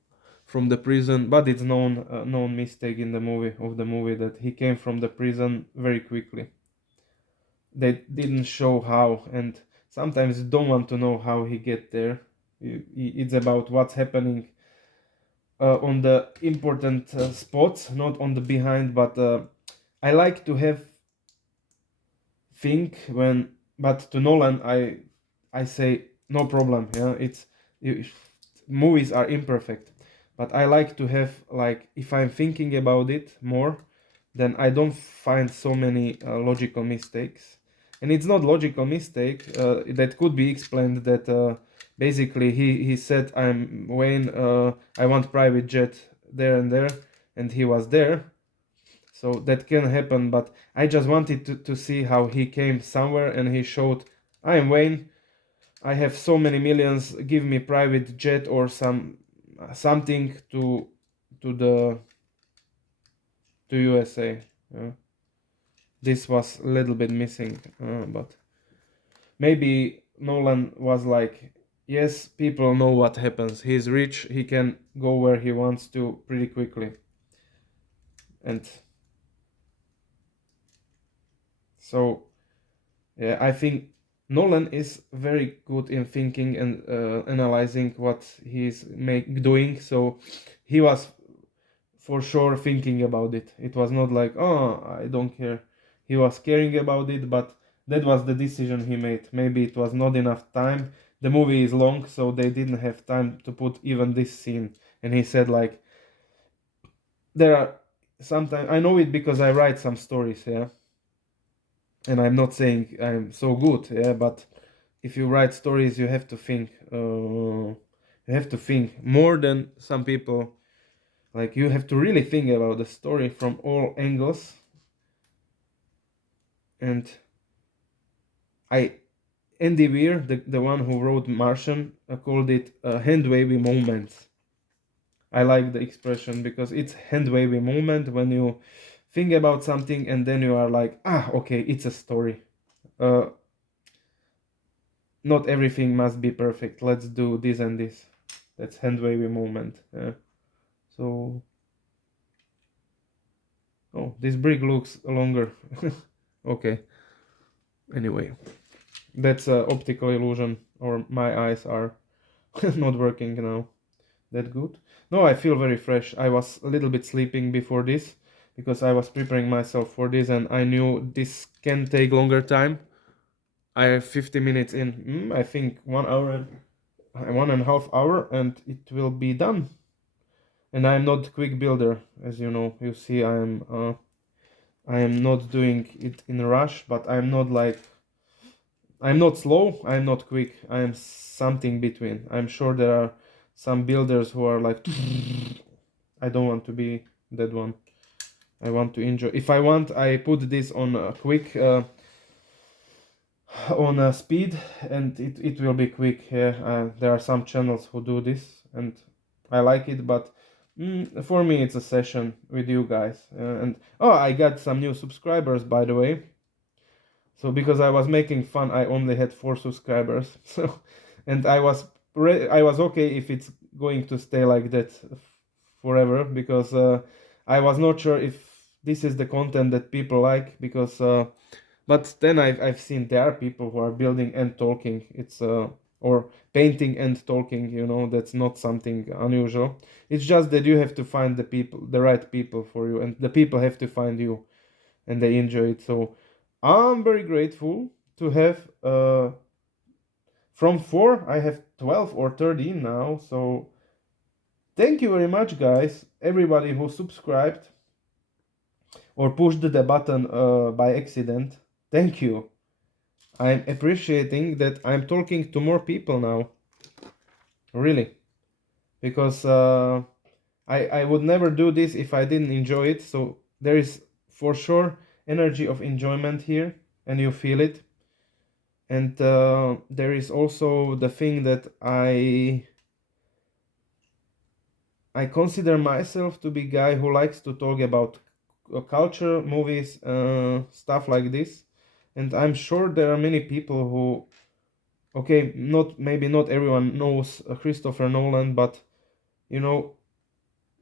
the prison, but it's known mistake in the movie that he came from the prison very quickly. They didn't show how, and sometimes you don't want to know how he get there. It's about what's happening on the important spots, not on the behind. But I like to have think when, but to Nolan, I say no problem. Yeah, movies are imperfect, but I like to have, like, if I'm thinking about it more, then I don't find so many logical mistakes. And it's not logical mistake that could be explained that basically he said, I'm Wayne, I want private jet there and there, and he was there. So that can happen, but I just wanted to see how he came somewhere and he showed, I am Wayne, I have so many millions, give me private jet or something to USA. This was a little bit missing, but maybe Nolan was like, yes, people know what happens. He's rich, he can go where he wants to pretty quickly. And so, yeah, I think Nolan is very good in thinking and analyzing what he's doing. So he was for sure thinking about it. It was not like, oh, I don't care. He was caring about it, but that was the decision he made. Maybe it was not enough time. The movie is long, so they didn't have time to put even this scene. And he said, like, there are sometimes, I know it because I write some stories, yeah. And I'm not saying I'm so good, yeah, but if you write stories, you have to think more than some people. Like you have to really think about the story from all angles. And I Andy Weir, the one who wrote Martian, called it a hand wavy moment. I like the expression because it's hand wavy moment when you think about something and then you are like, ah, okay, it's a story. Uh, Not everything must be perfect. Let's do this and this. That's hand wavy moment. So, oh, this brick looks longer. Okay. Anyway, that's optical illusion, or my eyes are not working now that good. No, I feel very fresh. I was a little bit sleeping before this because I was preparing myself for this and I knew this can take longer time. I have 50 minutes in, I think 1 hour, 1.5 hour, and it will be done. And I'm not quick builder, as you know. You see, I am not doing it in a rush, but I'm not slow, I'm not quick, I am something between. I'm sure there are some builders who are like, I don't want to be that one. I want to enjoy. If I want, I put this on a quick, on a speed, and it will be quick. There are some channels who do this, and I like it, but for me, it's a session with you guys. And oh, I got some new subscribers, by the way. So because I was making fun, I only had 4 subscribers. So, and I was okay if it's going to stay like that forever because I was not sure if this is the content that people like because. But then I've seen there are people who are building and talking. It's or painting and talking. You know, that's not something unusual. It's just that you have to find the people, the right people for you, and the people have to find you, and they enjoy it. So I'm very grateful to have from 4 I have 12 or 13 now. So thank you very much, guys, everybody who subscribed or pushed the button by accident. Thank you. I'm appreciating that I'm talking to more people now. Really. Because I would never do this if I didn't enjoy it. So there is for sure energy of enjoyment here, and you feel it. And there is also the thing that I consider myself to be a guy who likes to talk about culture, movies, stuff like this. And I'm sure there are many people who, okay, not maybe not everyone knows Christopher Nolan, but you know,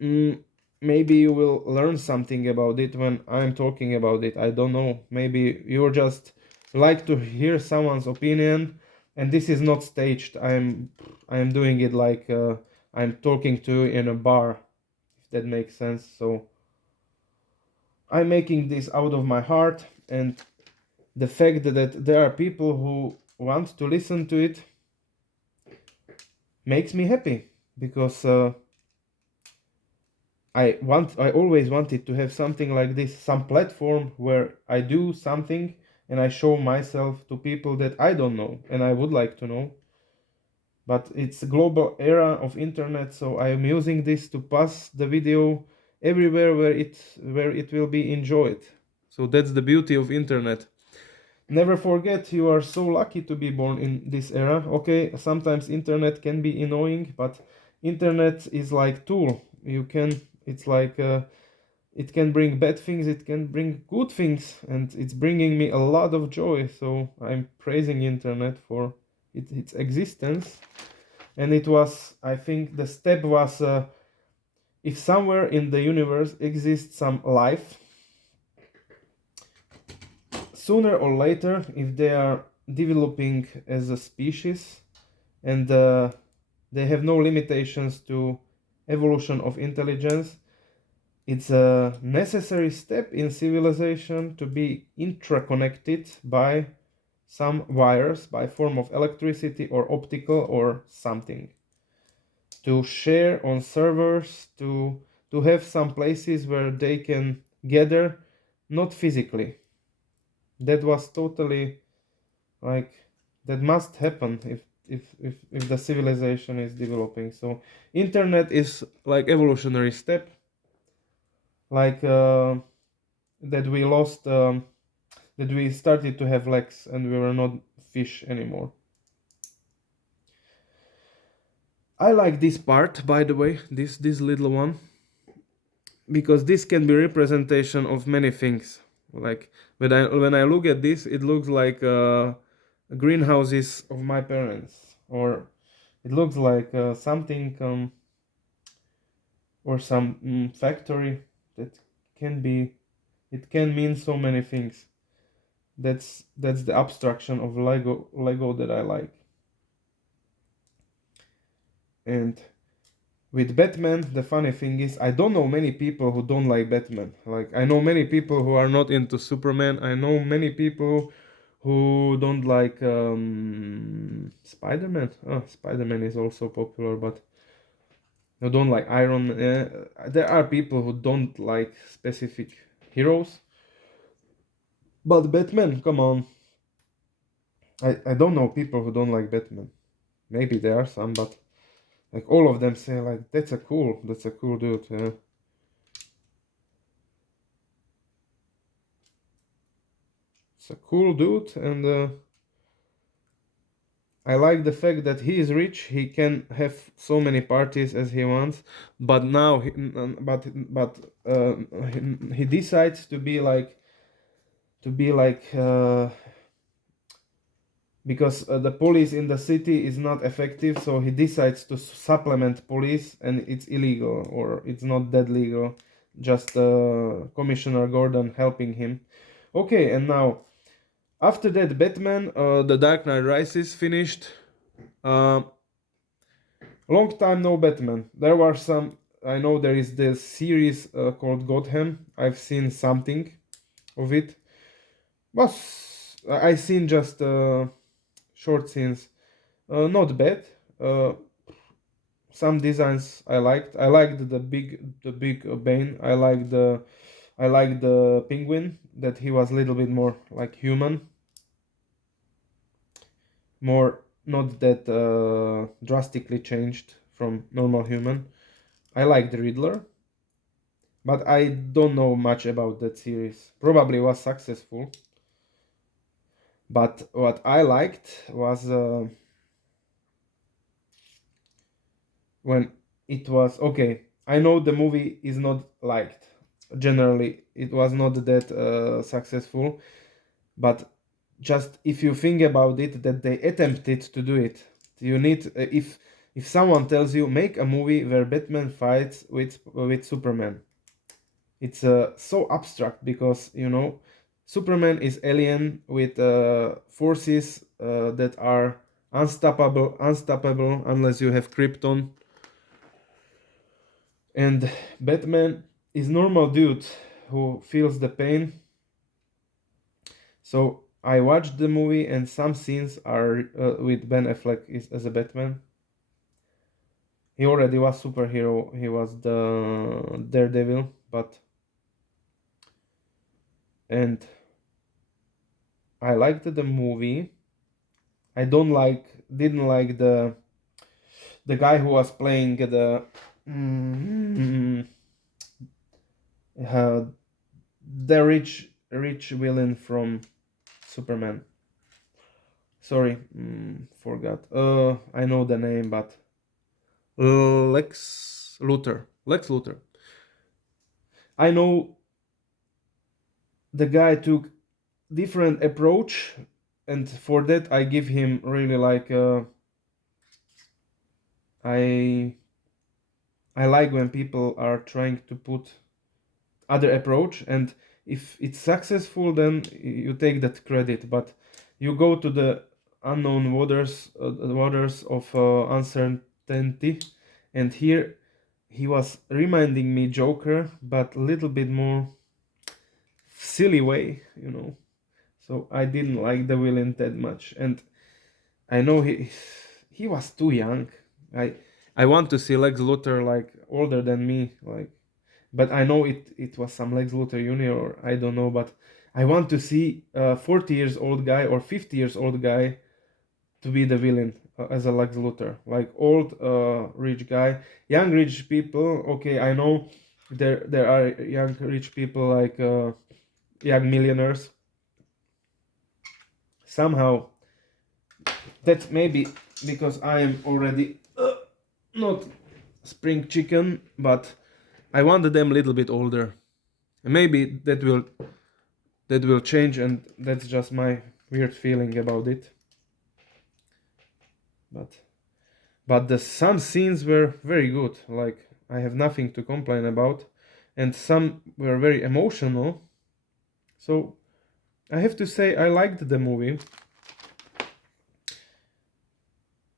mm, maybe you will learn something about it when I'm talking about it. I don't know. Maybe you're just like to hear someone's opinion, and this is not staged. I'm doing it like I'm talking to you in a bar, if that makes sense. So I'm making this out of my heart, and the fact that there are people who want to listen to it makes me happy because I always wanted to have something like this, some platform where I do something and I show myself to people that I don't know and I would like to know. But it's a global era of internet, so I am using this to pass the video everywhere where it will be enjoyed. So that's the beauty of internet. Never forget, you are so lucky to be born in this era. Okay, sometimes internet can be annoying, but internet is like tool. It's like it can bring bad things, it can bring good things, and it's bringing me a lot of joy. So I'm praising internet for its existence. And it was, I think, the step was if somewhere in the universe exists some life, sooner or later, if they are developing as a species and they have no limitations to evolution of intelligence, it's a necessary step in civilization to be interconnected by some wires by form of electricity or optical or something, to share on servers, to have some places where they can gather, not physically. That was totally like that must happen if the civilization is developing. So internet is like evolutionary step, like that we lost, that we started to have legs and we were not fish anymore. I like this part, by the way, this little one, because this can be representation of many things. Like when I look at this, it looks like greenhouses of my parents, or it looks like something, or some factory that can be. It can mean so many things. That's the abstraction of Lego that I like. And with Batman, the funny thing is, I don't know many people who don't like Batman. Like, I know many people who are not into Superman. I know many people who don't like Spider-Man. Oh, Spider-Man is also popular, but who don't like Iron Man. There are people who don't like specific heroes. But Batman, come on. I don't know people who don't like Batman. Maybe there are some, but like all of them say like that's a cool dude. Yeah. It's a cool dude, and I like the fact that he is rich. He can have so many parties as he wants, but now, he decides to be like because the police in the city is not effective, so he decides to supplement police, and it's illegal, or it's not that legal. Just Commissioner Gordon helping him. Okay, and now after that, Batman, The Dark Knight Rises finished. Uh, Long time no Batman. There were some. I know there is this series called Gotham. I've seen something of it. Was I seen just short scenes. Not bad. Some designs I liked. I liked the big Bane. I liked the Penguin, that he was a little bit more like human, more not that drastically changed from normal human. I like the Riddler, but I don't know much about that series. Probably was successful, but what I liked was when it was okay. I know the movie is not liked. Generally, it was not that successful, but just if you think about it, that they attempted to do it, you need if someone tells you make a movie where Batman fights with Superman, it's so abstract, because Superman is alien with forces that are unstoppable unless you have Krypton, and Batman is normal dude who feels the pain. So I watched the movie, and some scenes are with Ben Affleck as a Batman. He already was superhero. He was the Daredevil, but and I liked the movie. I didn't like the guy who was playing mm, uh, the rich villain from Superman. Sorry, forgot. I know the name, but Lex Luthor. Lex Luthor. I know the guy took different approach, and for that I give him really like I I like when people are trying to put other approach, and if it's successful, then you take that credit, but you go to the unknown waters of uncertainty, and here he was reminding me Joker, but a little bit more silly way. So I didn't like the villain that much, and I know he was too young. I want to see Lex Luthor like older than me, like, but I know it was some Lex Luthor Junior, or I don't know, but I want to see a 40 years old guy or 50 years old guy to be the villain as a Lex Luthor, like old rich guy, young rich people. Okay, I know There are young rich people like young millionaires. Somehow that maybe because I am already not spring chicken, but I wanted them a little bit older. And maybe that will change, and that's just my weird feeling about it. But some scenes were very good. Like I have nothing to complain about, and some were very emotional. So I have to say I liked the movie,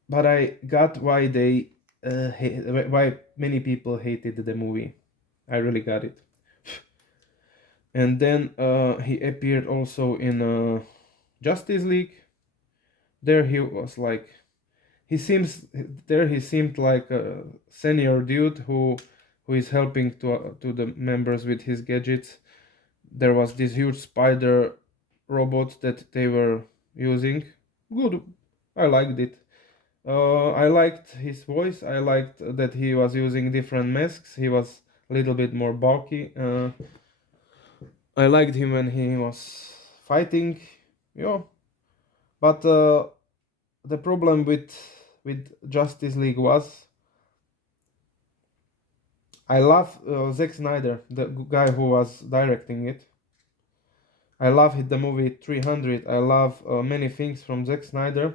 but I got why why many people hated the movie. I really got it. And then he appeared also in Justice League. There he was like he seems he seemed like a senior dude who is helping to the members with his gadgets. There was this huge spider robot that they were using. Good, I liked it. I liked his voice. I liked that he was using different masks. He was a little bit more bulky. I liked him when he was fighting. Yeah, but the problem with Justice League was I love Zack Snyder, the guy who was directing it. I love the movie 300. I love many things from Zack Snyder,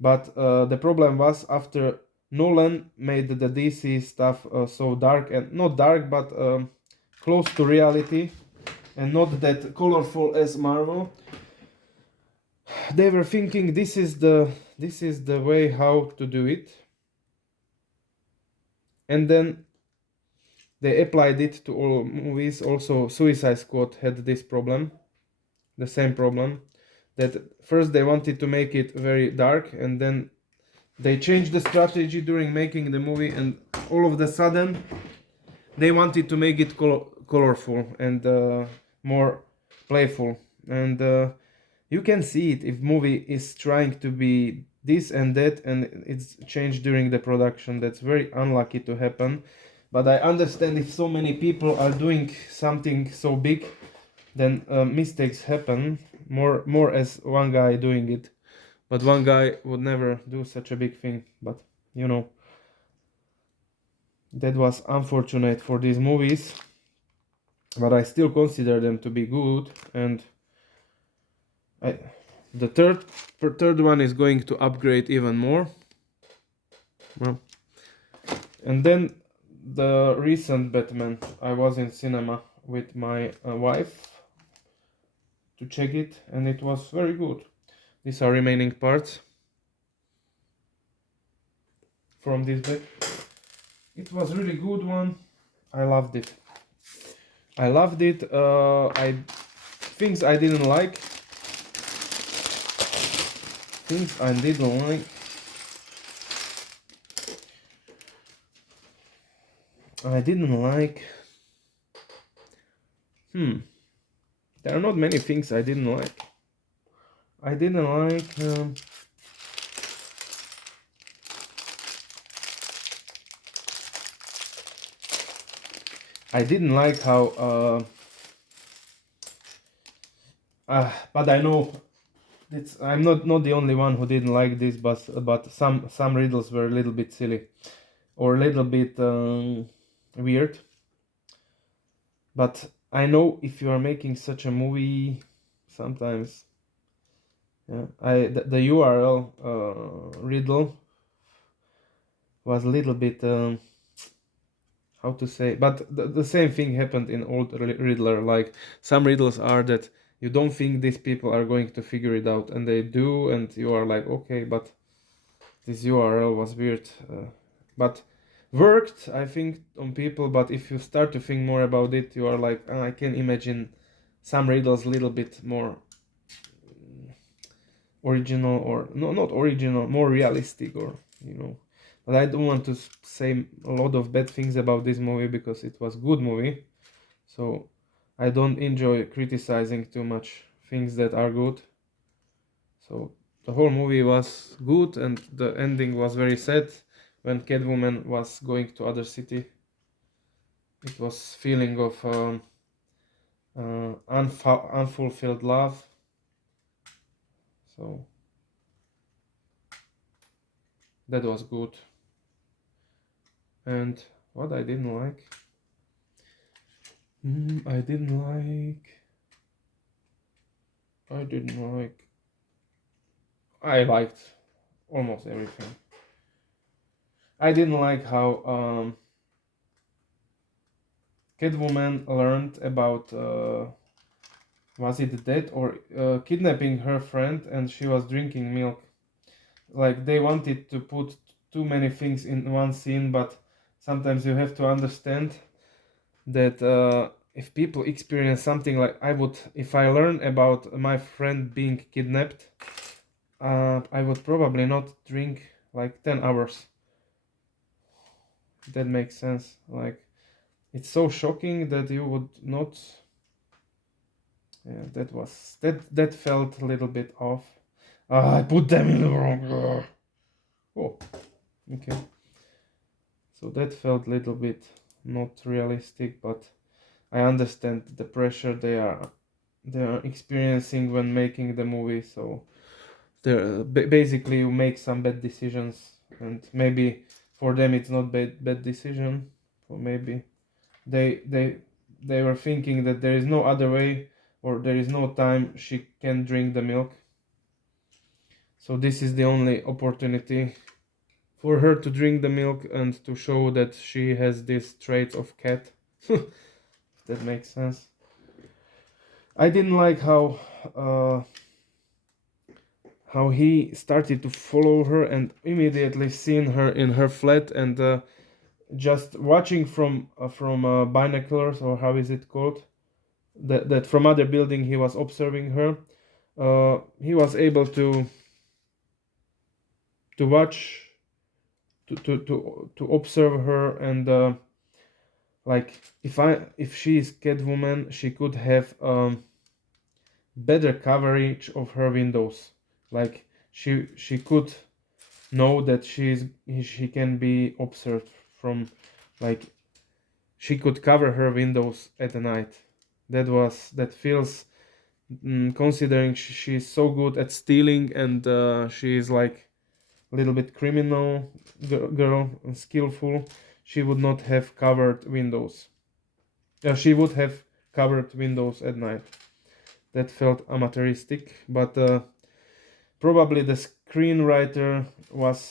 but the problem was after Nolan made the DC stuff so dark and not dark, but close to reality and not that colorful as Marvel. They were thinking this is the way how to do it, and then they applied it to all movies. Also, Suicide Squad had this problem, the same problem. That first they wanted to make it very dark, and then they changed the strategy during making the movie, and all of the sudden they wanted to make it colorful and more playful. And you can see it if movie is trying to be this and that, and it's changed during the production. That's very unlucky to happen. But I understand if so many people are doing something so big, then mistakes happen. More as one guy doing it, but one guy would never do such a big thing. But you know, that was unfortunate for these movies. But I still consider them to be good, and I, the third one is going to upgrade even more. Well, and then the recent Batman, I was in cinema with my wife to check it, and it was very good. These are remaining parts from this Bat. It was really good one. I loved it. I loved it. I things I didn't like. Things I didn't like. I didn't like. There are not many things I didn't like. I didn't like. I didn't like how. But I know I'm not the only one who didn't like this, but some riddles were a little bit silly or a little bit weird. But I know if you are making such a movie, sometimes yeah, the URL riddle was a little bit how to say, but the same thing happened in old Riddler. Like some riddles are that you don't think these people are going to figure it out, and they do, and you are like, okay, but this URL was weird, but worked, I think, on people. But if you start to think more about it, you are like, I can imagine some riddles a little bit more original, or no, not original, more realistic, or you know. But I don't want to say a lot of bad things about this movie because it was good movie. So I don't enjoy criticizing too much things that are good. So the whole movie was good, and the ending was very sad when Catwoman was going to other city. It was feeling of unfulfilled love. So that was good. And what I didn't like, I didn't like, I didn't like. I liked almost everything. I didn't like how Catwoman learned about was it death or kidnapping her friend, and she was drinking milk. Like they wanted to put too many things in one scene, but sometimes you have to understand that if people experience something like I would, if I learn about my friend being kidnapped, I would probably not drink like 10 hours. That makes sense. Like it's so shocking that you would not. Yeah, that felt a little bit off. I put them in the wrong. Oh, okay. So that felt a little bit not realistic, but I understand the pressure they are experiencing when making the movie. So they basically you make some bad decisions, and maybe for them it's not bad decision, or maybe they they were thinking that there is no other way or there is no time she can drink the milk. So this is the only opportunity for her to drink the milk and to show that she has this trait of cat. If that makes sense. I didn't like uh, how he started to follow her and immediately seen her in her flat, and just watching from binoculars, or how is it called, that from other building he was observing her. He was able to watch, to observe her, and like if she is Catwoman, she could have better coverage of her windows. Like she could know that she can be observed from, like she could cover her windows at night. That feels, considering she's so good at stealing, and she is like a little bit criminal girl and skillful, she would not have covered windows. She would have covered windows at night. That felt amateuristic, but probably the screenwriter was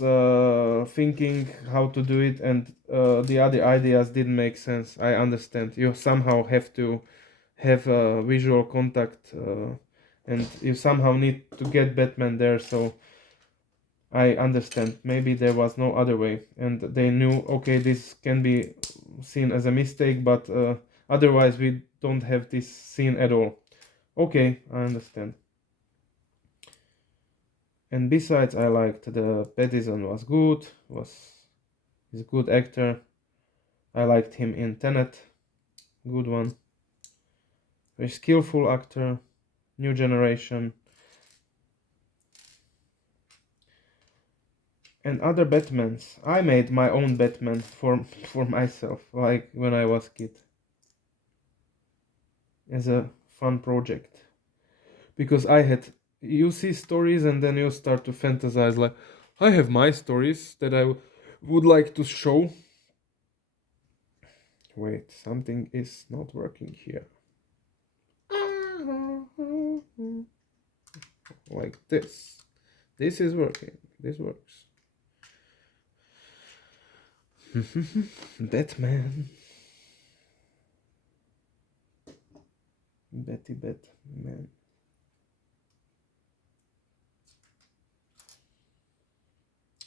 thinking how to do it, and the other ideas didn't make sense. I understand. You somehow have to have visual contact, and you somehow need to get Batman there, so I understand. Maybe there was no other way, and they knew, okay, this can be seen as a mistake, but otherwise we don't have this scene at all. Okay, I understand. And besides, I liked the Pattinson was good, he's a good actor. I liked him in Tenet, good one. Very skillful actor, new generation. And other Batmans. I made my own Batman for myself, like when I was kid, as a fun project. Because I had, you see stories and then you start to fantasize like, I have my stories that I would like to show. Wait, something is not working here. Like this. This is working. This works. Batman. Betty Batman.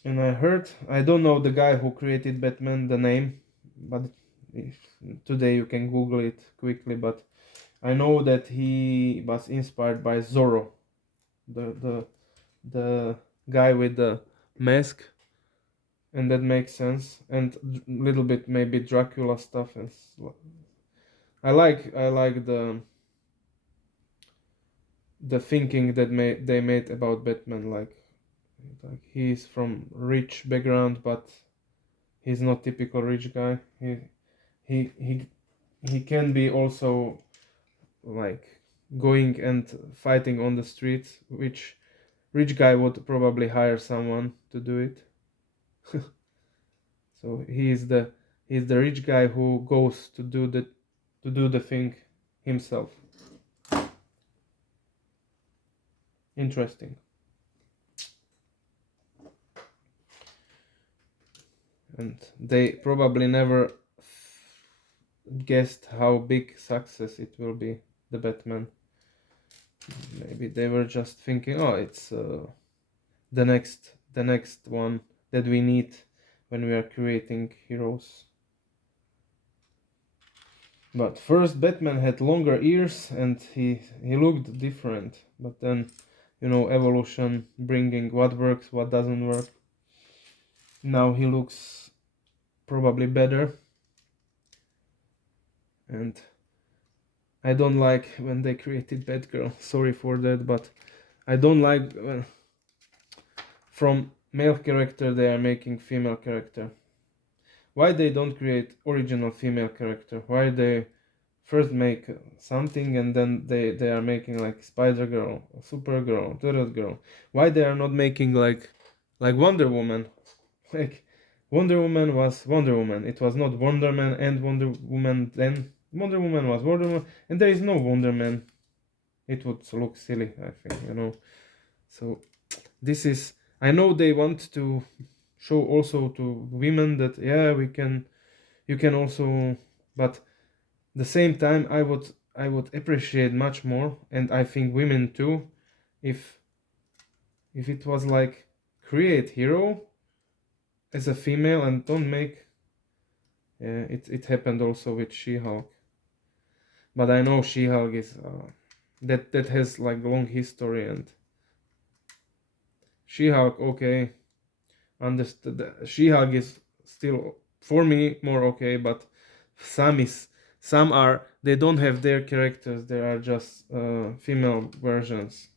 And I heard, I don't know the guy who created Batman, the name, but today you can Google it quickly. But I know that he was inspired by Zorro, the guy with the mask, and that makes sense. And a little bit maybe Dracula stuff. And I like the thinking that they made about Batman. Like he's from rich background, but he's not typical rich guy. He he can be also like going and fighting on the streets, which rich guy would probably hire someone to do it. So he's the rich guy who goes to do the thing himself. Interesting. And they probably never guessed how big success it will be, the Batman. Maybe they were just thinking, oh, it's the next one that we need when we are creating heroes. But first Batman had longer ears and he looked different. But then, you know, evolution bringing what works, what doesn't work. Now he looks probably better. And I don't like when they created Batgirl. Sorry for that, but I don't like when from male character they are making female character. Why they don't create original female character? Why they first make something and then they are making like Spider Girl, Supergirl, Turret Girl? Why they are not making like Wonder Woman? Like Wonder Woman was Wonder Woman. It was not Wonder Man and Wonder Woman. Then Wonder Woman was Wonder Woman, and there is no Wonder Man. It would look silly, I think, you know. So this is. I know they want to show also to women that yeah we can, you can also, but the same time I would appreciate much more, and I think women too, if it was like create hero as a female and don't make it happened also with She-Hulk, but I know She-Hulk is that has like long history, and She-Hulk, okay, understood. She-Hulk is still for me more okay, but some are, they don't have their characters. They are just female versions.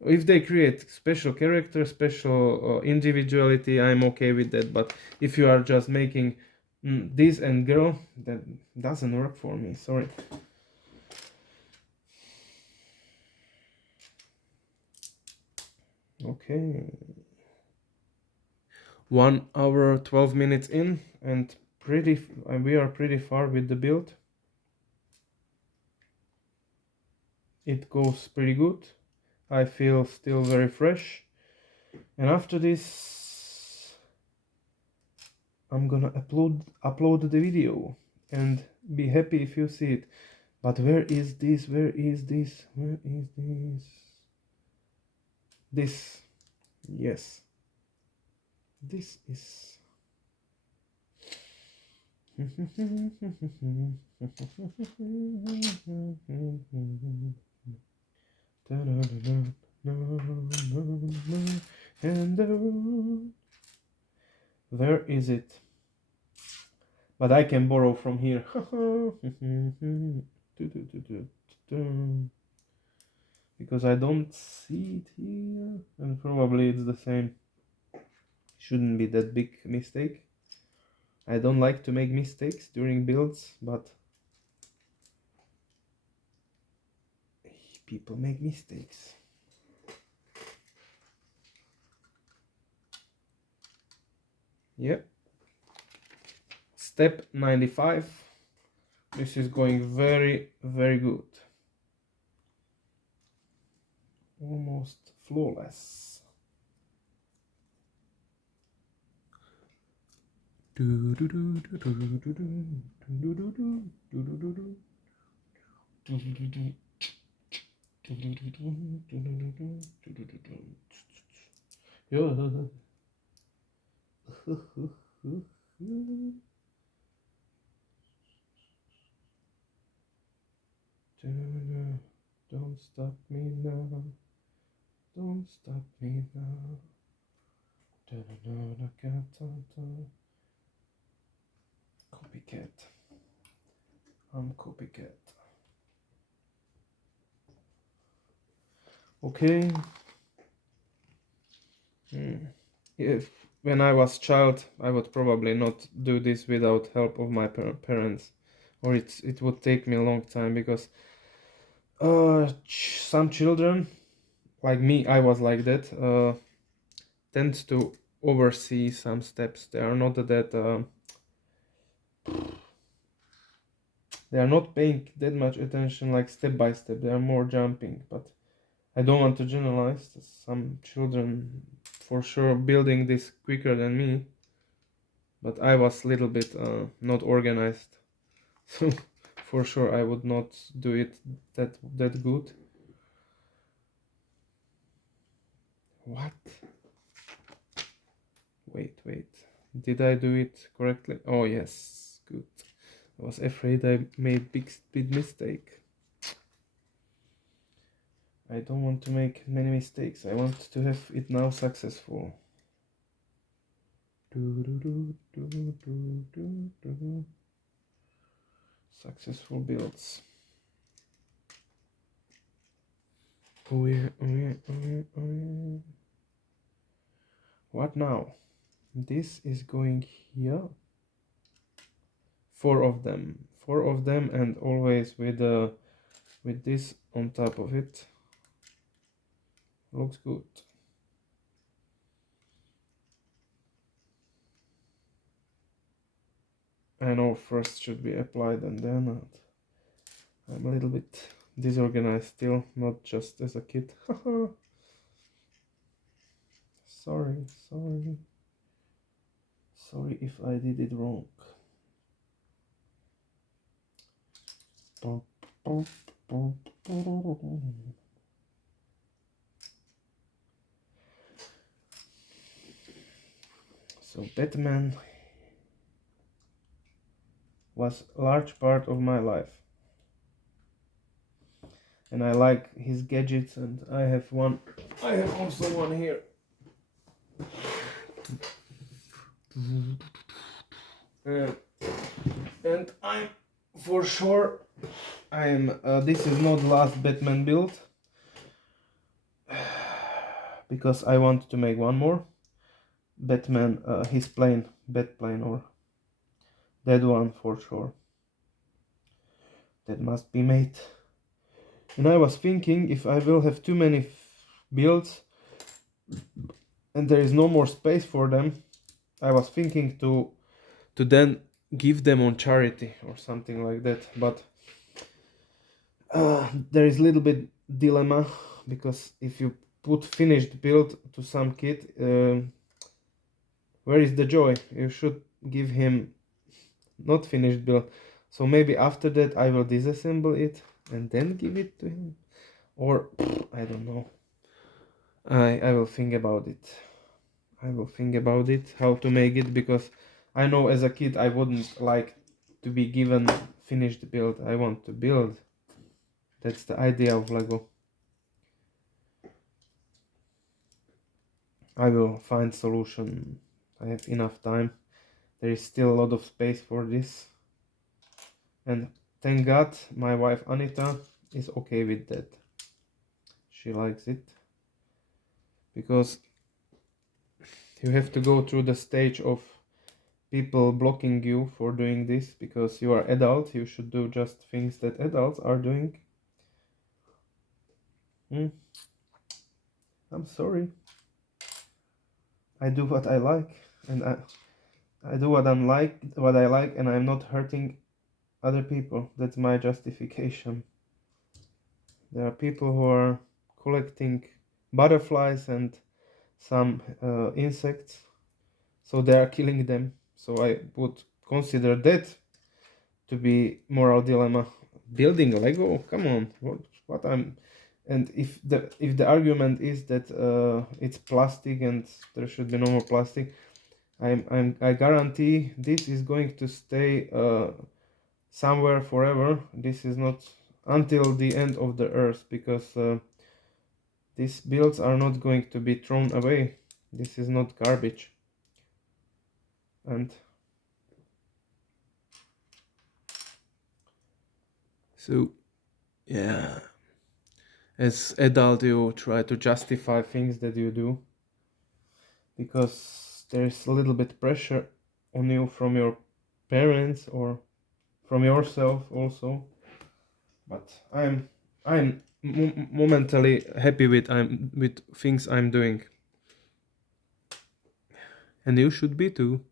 If they create special character, special individuality, I'm okay with that. But if you are just making this and girl, that doesn't work for me. Sorry. Okay. 1 hour 12 minutes in, and we are pretty far with the build. It goes pretty good. I feel still very fresh, and after this I'm gonna upload the video and be happy if you see it. But where is this? Where is this? Where is this? This, yes, this is and where is it? But I can borrow from here. Because I don't see it here, and probably it's the same. Shouldn't be that big mistake. I don't like to make mistakes during builds, but people make mistakes. Yep. Step 95. This is going very, very good. Almost flawless. Don't stop me now. Don't stop me now. Copycat. I'm copycat. Okay. If when I was child, I would probably not do this without help of my parents. or it would take me a long time because some children like me, I was like that, tend to oversee some steps. They are not that they are not paying that much attention like step by step. They are more jumping, but I don't want to generalize. Some children for sure building this quicker than me, but I was a little bit not organized. So for sure I would not do it that good. What? Wait. Did I do it correctly? Oh yes, good. I was afraid I made big mistake. I don't want to make many mistakes. I want to have it now successful. Successful builds. Oh yeah. What now? This is going here. Four of them, and always with this on top of it. Looks good. I know first should be applied and then I'm a little bit disorganized still, not just as a kid. Sorry if I did it wrong. So Batman was a large part of my life, and I like his gadgets, and I have also one here. And I'm for sure this is not the last Batman build, because I want to make one more Batman, his plane, Batplane, or that one for sure. That must be made. And I was thinking, if I will have too many builds and there is no more space for them, I was thinking to then give them on charity or something like that. But there is a little bit dilemma, because if you put finished build to some kid, where is the joy? You should give him not finished build. So maybe after that I will disassemble it and then give it to him, or I don't know. I will think about it. How to make it, because I know as a kid I wouldn't like to be given finished build. I want to build. That's the idea of Lego. I will find solution. I have enough time. There is still a lot of space for this. And thank God my wife Anita is okay with that. She likes it. Because you have to go through the stage of people blocking you for doing this, because you are adult. You should do just things that adults are doing. I'm sorry. I do what I like, and I do what I like, and I'm not hurting other people. That's my justification. There are people who are collecting butterflies and some insects, so they are killing them. So I would consider that to be moral dilemma. Building Lego? Come on, what I'm. And if the argument is that it's plastic and there should be no more plastic, I guarantee this is going to stay somewhere forever. This is not until the end of the earth, because these builds are not going to be thrown away. This is not garbage. And so, yeah, as adult you try to justify things that you do, because there's a little bit pressure on you from your parents or from yourself also. But I'm momentarily happy with things I'm doing, and you should be too,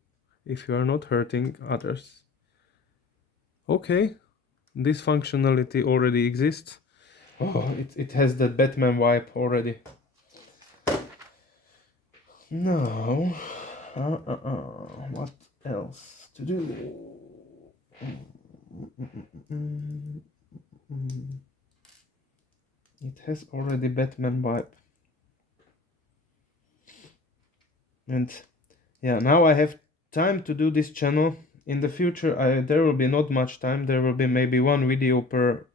if you are not hurting others. Okay, this functionality already exists. Oh, it has that Batman vibe already. Now, what else to do? It has already Batman vibe. And yeah, now I have time to do this channel. In the future, there will be not much time. There will be maybe one video per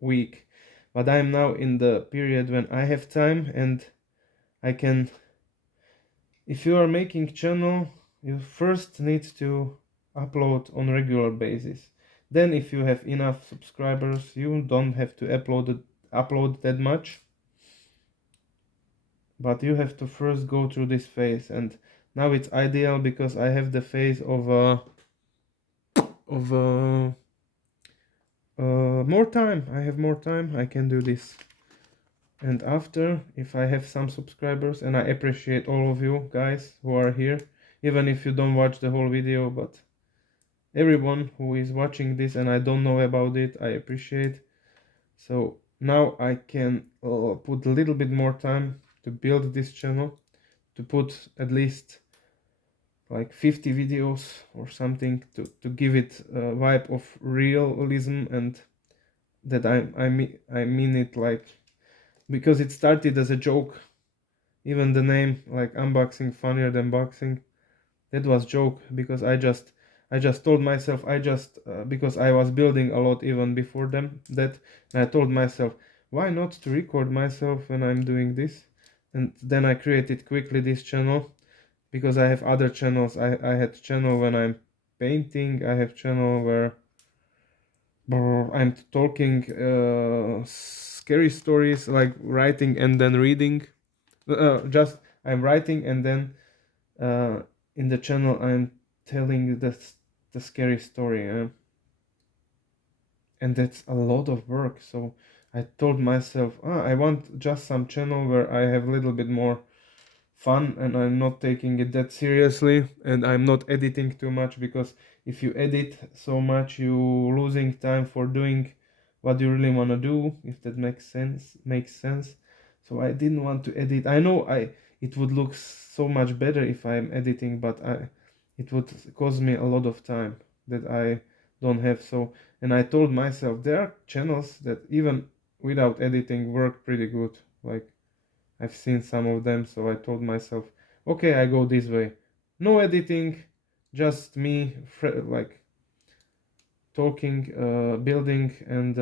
week. But I am now in the period when I have time and I can. If you are making channel, you first need to upload on regular basis. Then if you have enough subscribers, you don't have to upload that much. But you have to first go through this phase, and now it's ideal because I have the phase of more time. I have more time. I can do this. And after, if I have some subscribers, and I appreciate all of you guys who are here, even if you don't watch the whole video, but everyone who is watching this and I don't know about it, I appreciate. So now I can put a little bit more time to build this channel, to put at least like 50 videos or something to give it a vibe of realism, and that I mean it, like, because it started as a joke. Even the name, like unboxing funnier than boxing, that was joke, because I just told myself, because I was building a lot even before that, and I told myself, why not to record myself when I'm doing this. And then I created quickly this channel, because I have other channels. I had channel when I'm painting. I have channel where I'm talking scary stories, like writing and then reading. Just I'm writing and then in the channel I'm telling the scary story, and that's a lot of work. So I told myself, I want just some channel where I have a little bit more fun and I'm not taking it that seriously, and I'm not editing too much, because if you edit so much, you losing time for doing what you really want to do, if that makes sense. So I didn't want to edit. I know it would look so much better if I'm editing, but it would cost me a lot of time that I don't have. So, and I told myself there are channels that even without editing work pretty good, like I've seen some of them. So I told myself, okay, I go this way. No editing, just me, like talking, building, and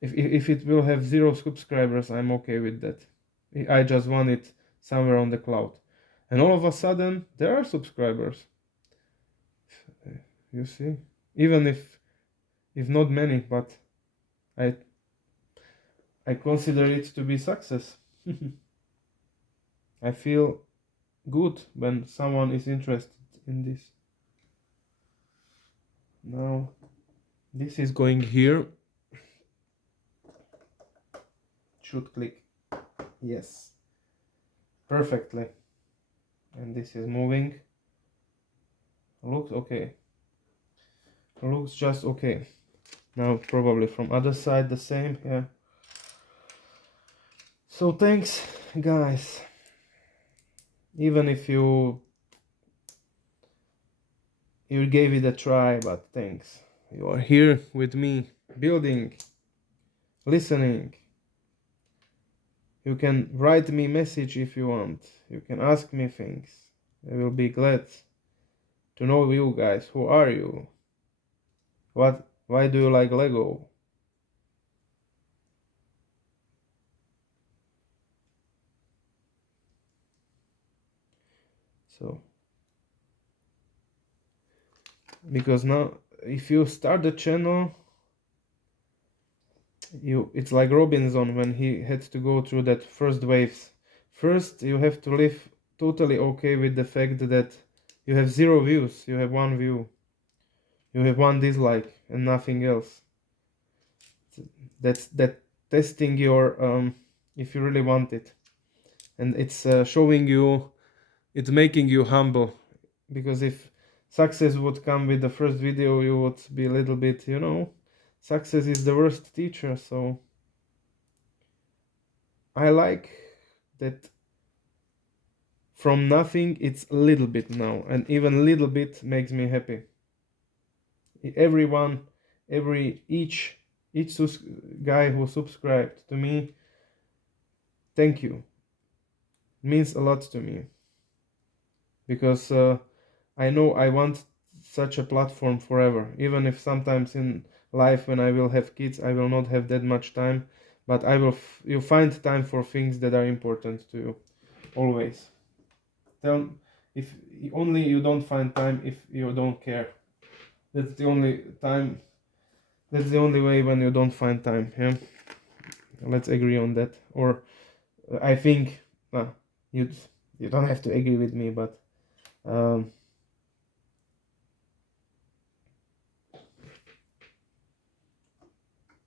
if it will have 0 subscribers, I'm okay with that. I just want it somewhere on the cloud. And all of a sudden, there are subscribers. You see, even if not many, but I I consider it to be success. I feel good when someone is interested in this. Now this is going here. Should click yes perfectly, and this is moving. Looks okay. Looks just okay. Now probably from other side the same. Yeah. So thanks guys, even if you gave it a try, but thanks. You are here with me, building, listening. You can write me message if you want. You can ask me things. I will be glad to know you guys. Who are you? Why do you like Lego? So, because now if you start the channel, it's like Robinson when he had to go through that first waves. First, you have to live totally okay with the fact that you have 0 views, you have 1 view, you have 1 dislike. and nothing else. That's testing your if you really want it, and it's showing you, it's making you humble, because if success would come with the first video, you would be a little bit, success is the worst teacher. So I like that from nothing it's a little bit now, and even a little bit makes me happy. Everyone, each guy who subscribed to me, thank you. It means a lot to me, because I know I want such a platform forever, even if sometimes in life when I will have kids I will not have that much time, but you find time for things that are important to you, always. Tell if only you don't find time if you don't care. That's the only time. That's the only way when you don't find time. Yeah, let's agree on that. Or I think you you don't have to agree with me, but um,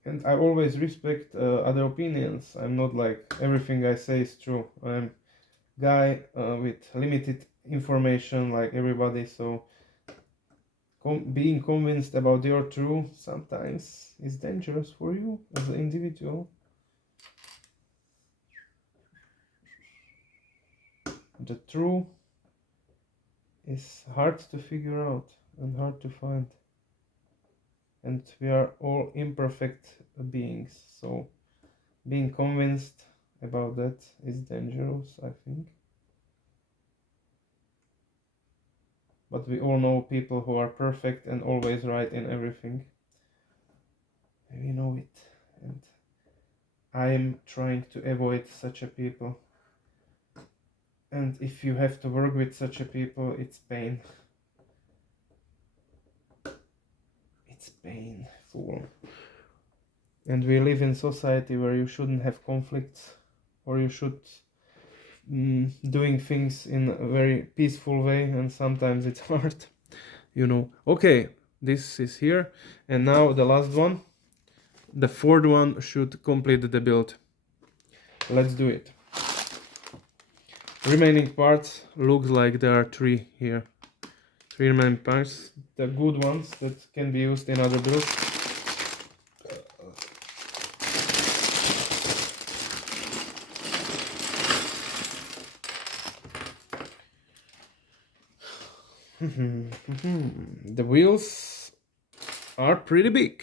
and I always respect other opinions. I'm not like everything I say is true. I'm guy with limited information like everybody, so being convinced about your truth sometimes is dangerous for you as an individual. The truth is hard to figure out and hard to find, and we are all imperfect beings, so being convinced about that is dangerous, I think. But we all know people who are perfect and always right in everything. We know it, and I am trying to avoid such a people. And if you have to work with such a people, it's pain. It's painful. And we live in society where you shouldn't have conflicts, or you should doing things in a very peaceful way, and sometimes it's hard. Okay, this is here, and now the last one. The fourth one should complete the build. Let's do it. Remaining parts looks like there are three here. Three remaining parts, the good ones that can be used in other builds. The wheels are pretty big.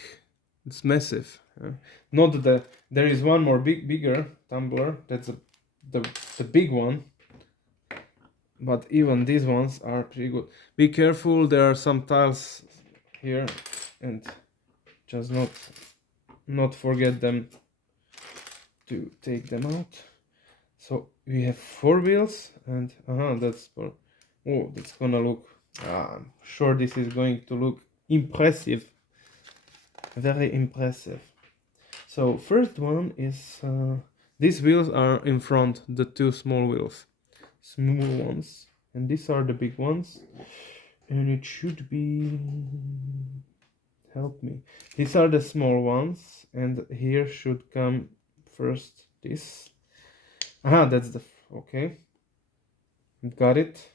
It's massive. Not that there is one more bigger tumbler. That's the big one. But even these ones are pretty good. Be careful. There are some tiles here, and just not forget them to take them out. So we have 4 wheels, and that's for. Oh, that's gonna look. I'm sure this is going to look impressive. Very impressive. So first one is these wheels are in front, the 2 small wheels, small ones, and these are the big ones, and it should be, help me, these are the small ones, and here should come first this. That's the, okay, got it.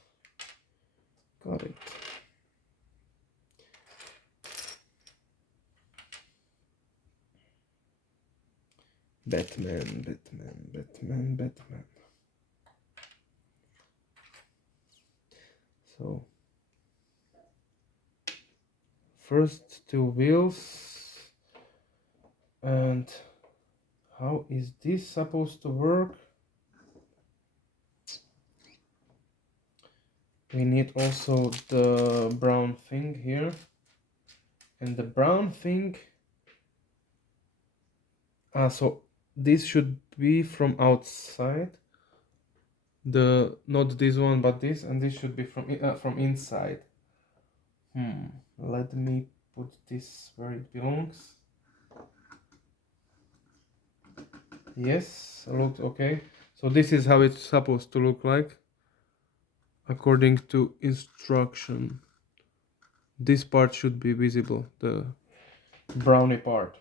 Batman. So first 2 wheels, and how is this supposed to work? We need also the brown thing here, and the brown thing, so this should be from outside, not this one but this, and this should be from inside. Let me put this where it belongs. Yes, looks okay. So this is how it's supposed to look like according to instruction. This part should be visible, the brownie part.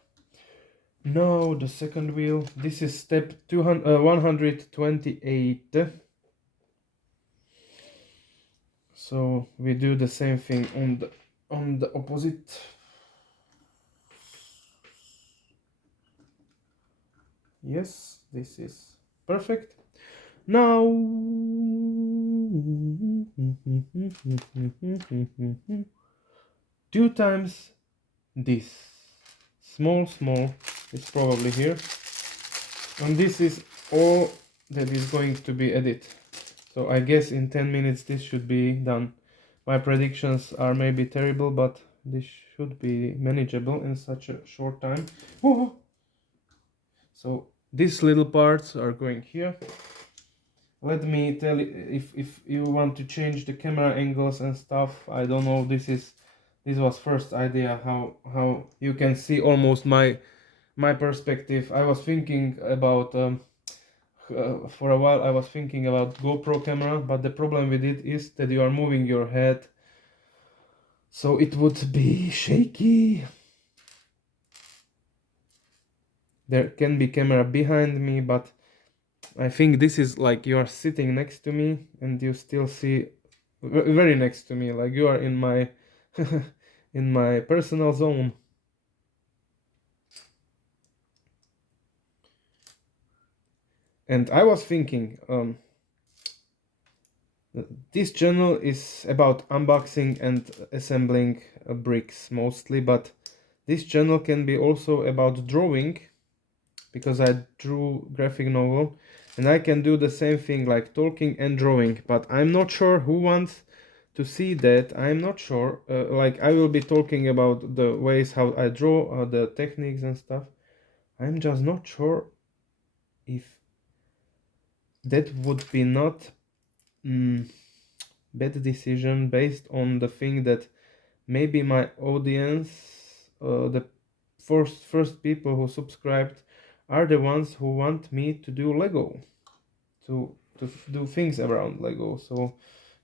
Now the second wheel. This is step 128. So we do the same thing on the opposite. Yes, this is perfect. Now two times this. Small, it's probably here. And this is all that is going to be edited. So I guess in 10 minutes this should be done. My predictions are maybe terrible, but this should be manageable in such a short time. Whoa! So these little parts are going here. Let me tell you, if you want to change the camera angles and stuff, I don't know, this was first idea how you can see almost my perspective. I was thinking about for a while I was thinking about GoPro camera, but the problem with it is that you are moving your head, so it would be shaky. There can be camera behind me, but I think this is like you are sitting next to me and you still see very next to me, like you are in my in my personal zone. And I was thinking, this channel is about unboxing and assembling bricks mostly, but this channel can be also about drawing, because I drew graphic novel, and I can do the same thing, like talking and drawing, but I'm not sure who wants to see that. I'm not sure, like I will be talking about the ways how I draw, the techniques and stuff. I'm just not sure if that would be not bad decision, based on the thing that maybe my audience, the first people who subscribed, are the ones who want me to do Lego, to do things around Lego. So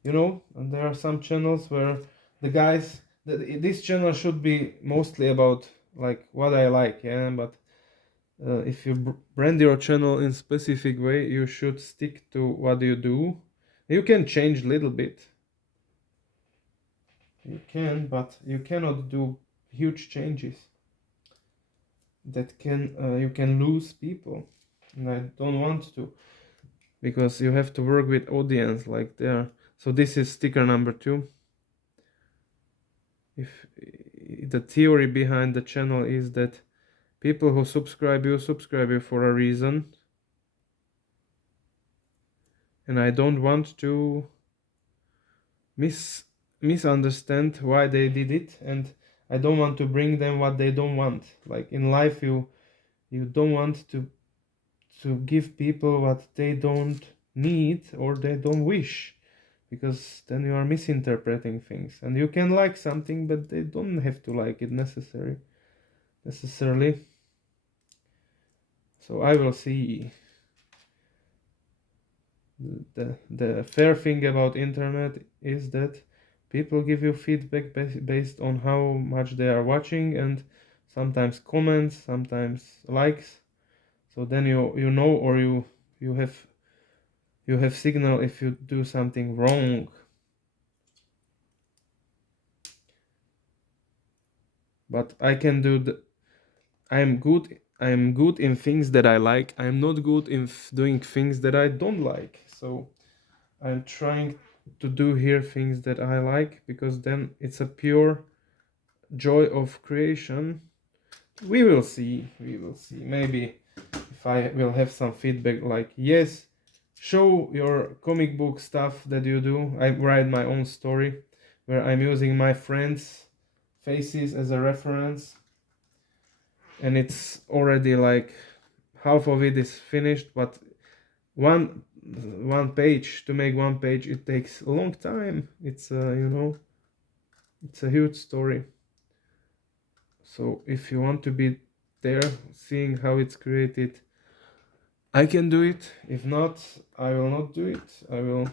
you know, and there are some channels where the guys, this channel should be mostly about like what I like, yeah, but if you brand your channel in specific way, you should stick to what you do. You can change a little bit, you can, but you cannot do huge changes that can you can lose people, and I don't want to, because you have to work with audience like there. So this is sticker number 2. If the theory behind the channel is that people who subscribe you for a reason, and I don't want to misunderstand why they did it, and I don't want to bring them what they don't want. Like in life, you don't want to give people what they don't need or they don't wish, because then you are misinterpreting things, and you can like something but they don't have to like it necessarily. So I will see. The fair thing about internet is that people give you feedback based on how much they are watching, and sometimes comments, sometimes likes. So then you know, or you have you have signal if you do something wrong. But I can do the I'm good in things that I like. I'm not good in doing things that I don't like. So I'm trying to do here things that I like, because then it's a pure joy of creation. We will see. We will see. Maybe if I will have some feedback like, yes, show your comic book stuff that you do. I write my own story where I'm using my friends' faces as a reference, and it's already like half of it is finished, but one page, to make one page, it takes a long time. It's you know, it's a huge story. So if you want to be there seeing how it's created, I can do it. If not, I will not do it. I will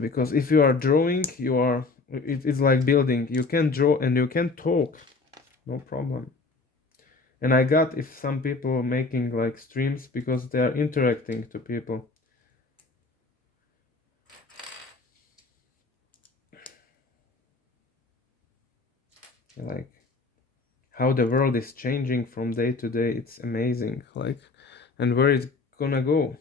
because if you are drawing, you are It's like building. You can draw and you can talk, no problem. And I got if some people making like streams because they are interacting to people. Like how the world is changing from day to day, it's amazing. Like, and where it's gonna go,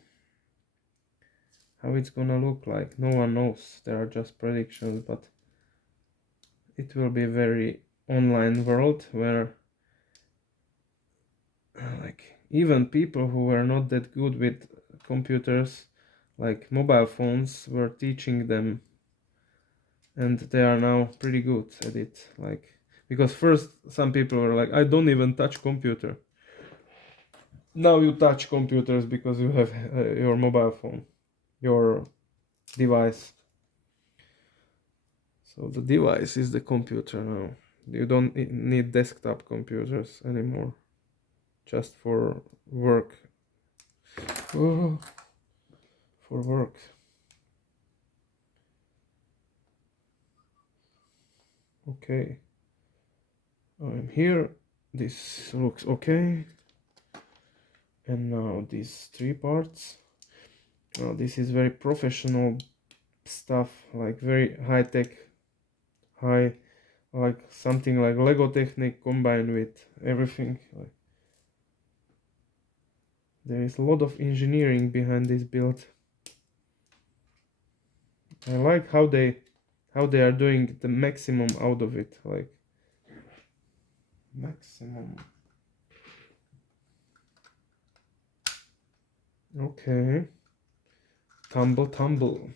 how it's gonna look like, no one knows. There are just predictions, but it will be a very online world where like even people who were not that good with computers, like mobile phones, were teaching them, and they are now pretty good at it. Like, because first some people were like, I don't even touch computer. Now you touch computers because you have your mobile phone, your device. So the device is the computer now. You don't need desktop computers anymore, just for work. Oh, for work. Okay, I'm here. This looks okay. And now these three parts. Now this is very professional stuff, like very high tech, high, like something like Lego technique combined with everything. Like, there is a lot of engineering behind this build. I like how they are doing the maximum out of it, like maximum. Okay, tumble tumble.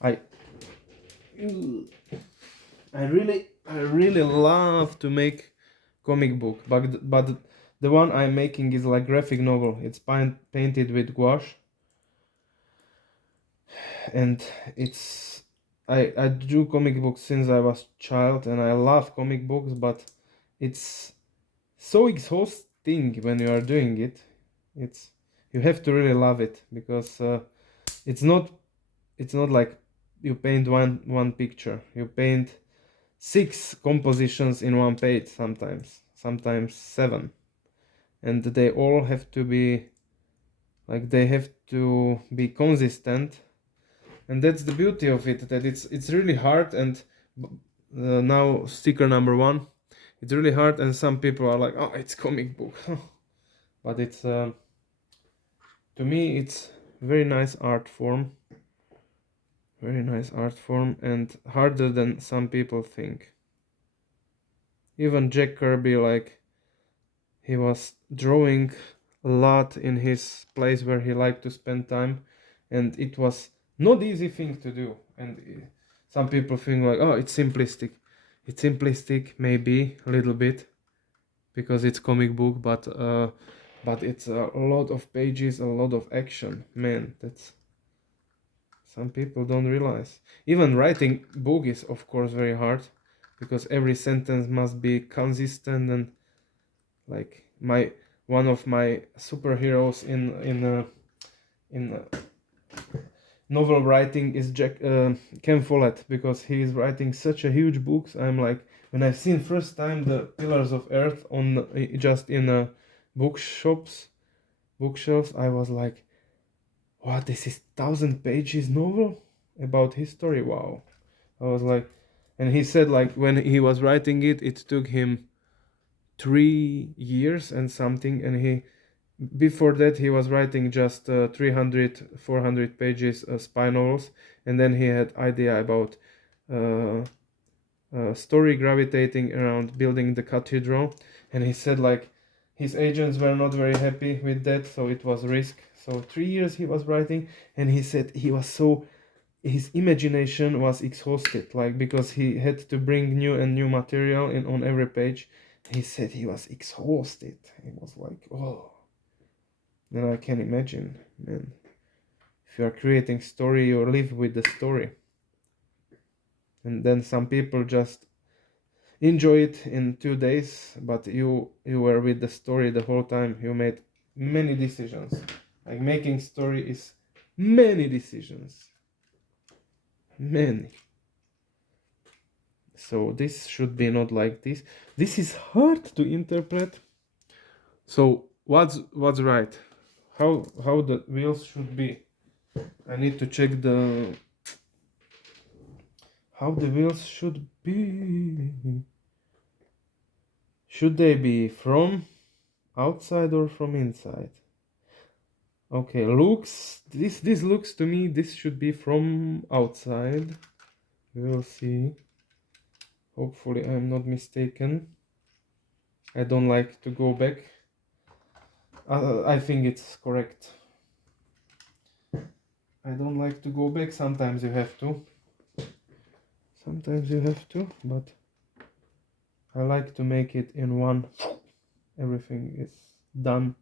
I I really love to make comic book, but the one I'm making is like graphic novel. It's painted with gouache, and it's I drew comic books since I was child, and I love comic books, but it's so exhausting when you are doing it. It's you have to really love it because it's not it's not like you paint one picture. You paint six compositions in one page sometimes seven, and they all have to be like they have to be consistent, and that's the beauty of it, that it's really hard. And now sticker number one, it's really hard, and some people are like, oh, it's comic book. But it's to me it's very nice art form, very nice art form, and harder than some people think. Even Jack Kirby, like, he was drawing a lot in his place where he liked to spend time, and it was not easy thing to do. And some people think like, oh, it's simplistic. It's simplistic, maybe a little bit, because it's comic book, but it's a lot of pages, a lot of action. Man, that's some people don't realize. Even writing book is of course very hard, because every sentence must be consistent. And like my one of my superheroes in novel writing is Ken Follett, because he is writing such a huge books. I'm like, when I've seen first time the Pillars of Earth on just in bookshelves, I was like, what, this is 1,000 pages novel about history? Wow. I was like, and he said like when he was writing it, it took him 3 years and something, and he before that he was writing just 300 400 pages spy novels, and then he had idea about uh, story gravitating around building the cathedral, and he said like his agents were not very happy with that, so it was risk. So 3 years he was writing, and he said he was so his imagination was exhausted, like, because he had to bring new and new material in on every page. He said he was exhausted. He was like, oh. Then I can imagine, man. If you are creating story, you live with the story. And then some people just enjoy it in 2 days, but you were with the story the whole time. You made many decisions. Like making story is many decisions. Many. So this should be not like this. This is hard to interpret. So what's right? How the wheels should be? I need to check the how the wheels should be. Should they be from outside or from inside? Okay, looks this looks to me this should be from outside. We'll see. Hopefully I'm not mistaken. I don't like to go back. I think it's correct. I don't like to go back. Sometimes you have to. Sometimes you have to, but I like to make it in one. Everything is done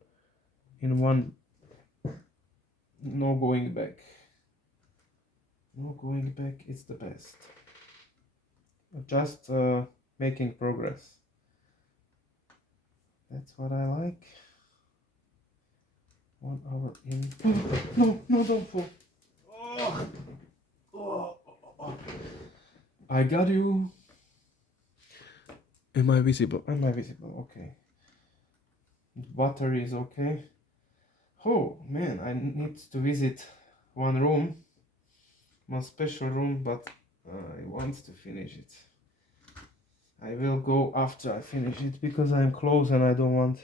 in one. No going back. No going back is the best. Just making progress. That's what I like. 1 hour in. No, no, don't fall. Oh. Oh. I got you. Am I visible? Am I visible? Okay. Battery is okay. Oh man, I need to visit one room, one special room, but I want to finish it. I will go after I finish it because I'm close and I don't want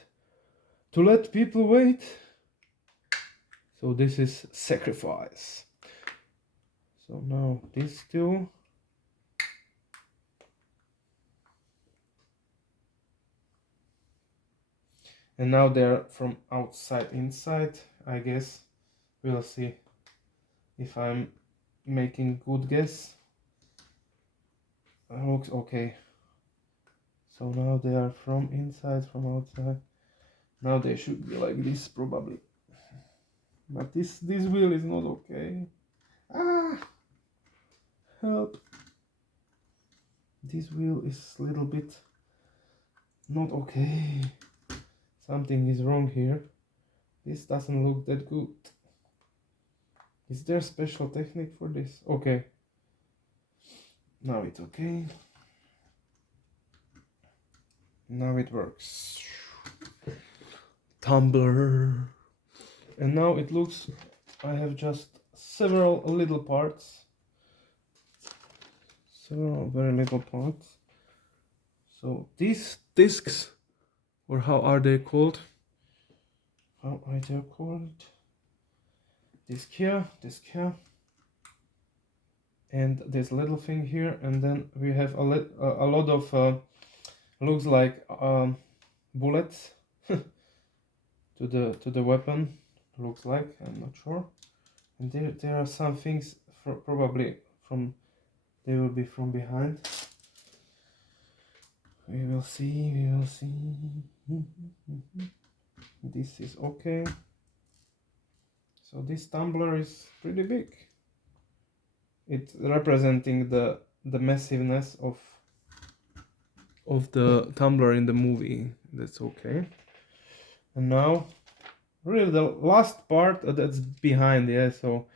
to let people wait. So this is sacrifice. So now these two. And now they're from outside inside, I guess. We'll see if I'm making good guess. Looks okay. So now they are from inside, from outside. Now they should be like this probably. But this wheel is not okay. Ah! Help! This wheel is a little bit not okay. Something is wrong here. This doesn't look that good. Is there a special technique for this? Okay. Now it's okay. Now it works. Tumbler. And now it looks I have just several little parts. Several very little parts. So these discs, or how are they called? How are they called? Disc here, and this little thing here, and then we have a lot of looks like bullets to the weapon. Looks like, I'm not sure. And there are some things probably from they will be from behind. We will see. This is okay. So this tumbler is pretty big. It's representing the massiveness of the tumbler in the movie. That's okay. And now, really the last part that's behind, yeah. So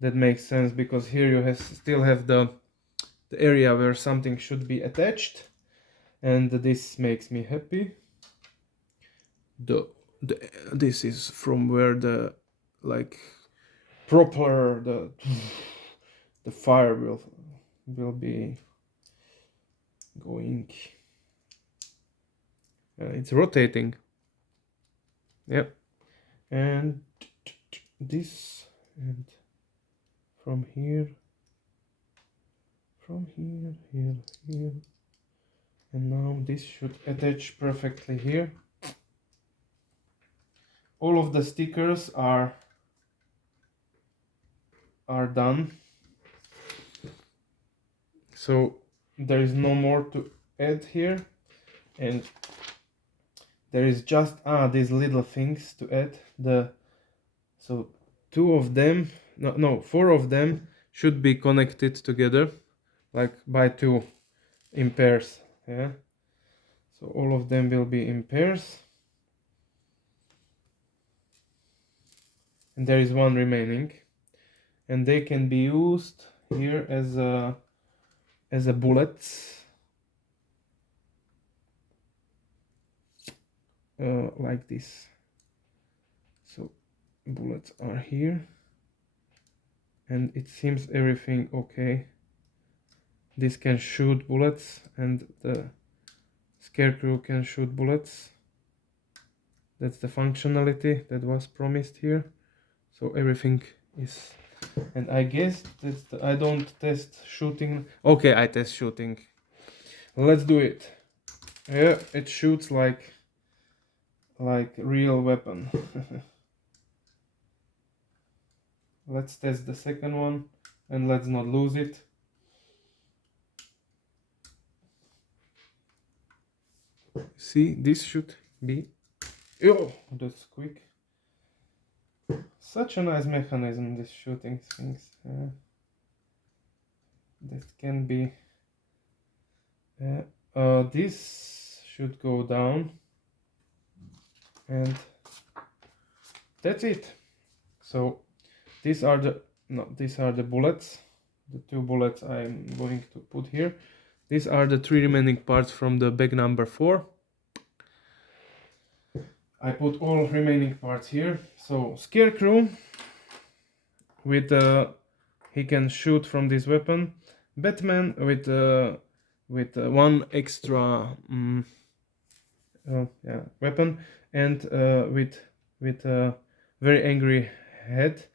that makes sense because here you still have the area where something should be attached, and this makes me happy. This is from where the like proper the fire will be going. It's rotating. Yep. And this, and from here, here, and now this should attach perfectly here. All of the stickers are done, so there is no more to add here, and there is just these little things to add. So 2 of them, no 4 of them should be connected together, like by 2 in pairs. Yeah. So all of them will be in pairs. and there is one remaining, and they can be used here as a bullets, like this. So bullets are here, and it seems everything okay. This can shoot bullets, and the Scarecrow can shoot bullets. That's the functionality that was promised here. So everything is, and I guess I don't test shooting. Okay, I test shooting. Let's do it. Yeah, it shoots like real weapon. Let's test the second one, and let's not lose it. See, this should be. Oh, that's quick. Such a nice mechanism, this shooting things. That can be. This should go down, and that's it. So these are the bullets. The 2 bullets I'm going to put here. These are the 3 remaining parts from the bag number 4. I put all remaining parts here. So Scarecrow with he can shoot from this weapon. Batman with one extra weapon, and with a very angry head,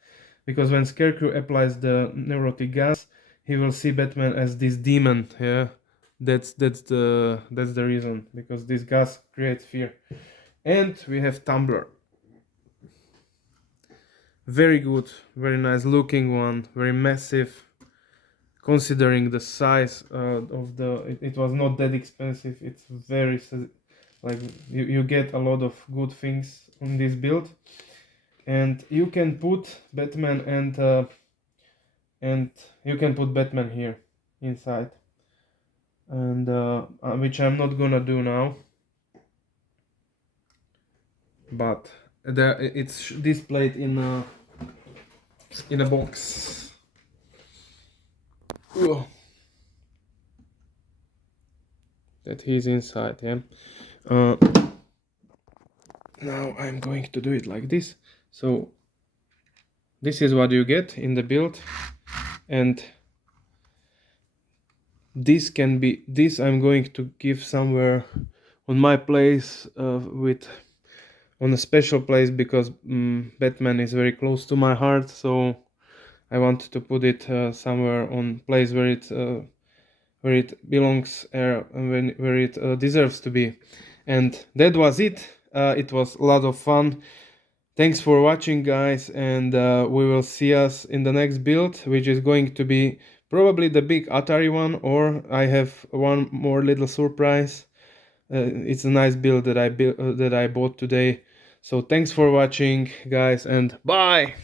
because when Scarecrow applies the neurotic gas, he will see Batman as this demon. Yeah, that's the reason, because this gas creates fear. And we have Tumbler. Very good, very nice looking one, very massive. Considering the size of it was not that expensive. It's very, like, you get a lot of good things on this build, and you can put Batman and you can put Batman here inside, and which I'm not gonna do now, but it's displayed in a box. Ugh. That he's inside. Yeah. Now I'm going to do it like this. So this is what you get in the build, and this I'm going to give somewhere on my place, on a special place, because Batman is very close to my heart. So I want to put it somewhere on place where it belongs, and where it deserves to be. And that was it. It was a lot of fun. Thanks for watching, guys, and we will see us in the next build, which is going to be probably the big Atari one, or I have one more little surprise. It's a nice build that I bought today. So thanks for watching, guys, and bye.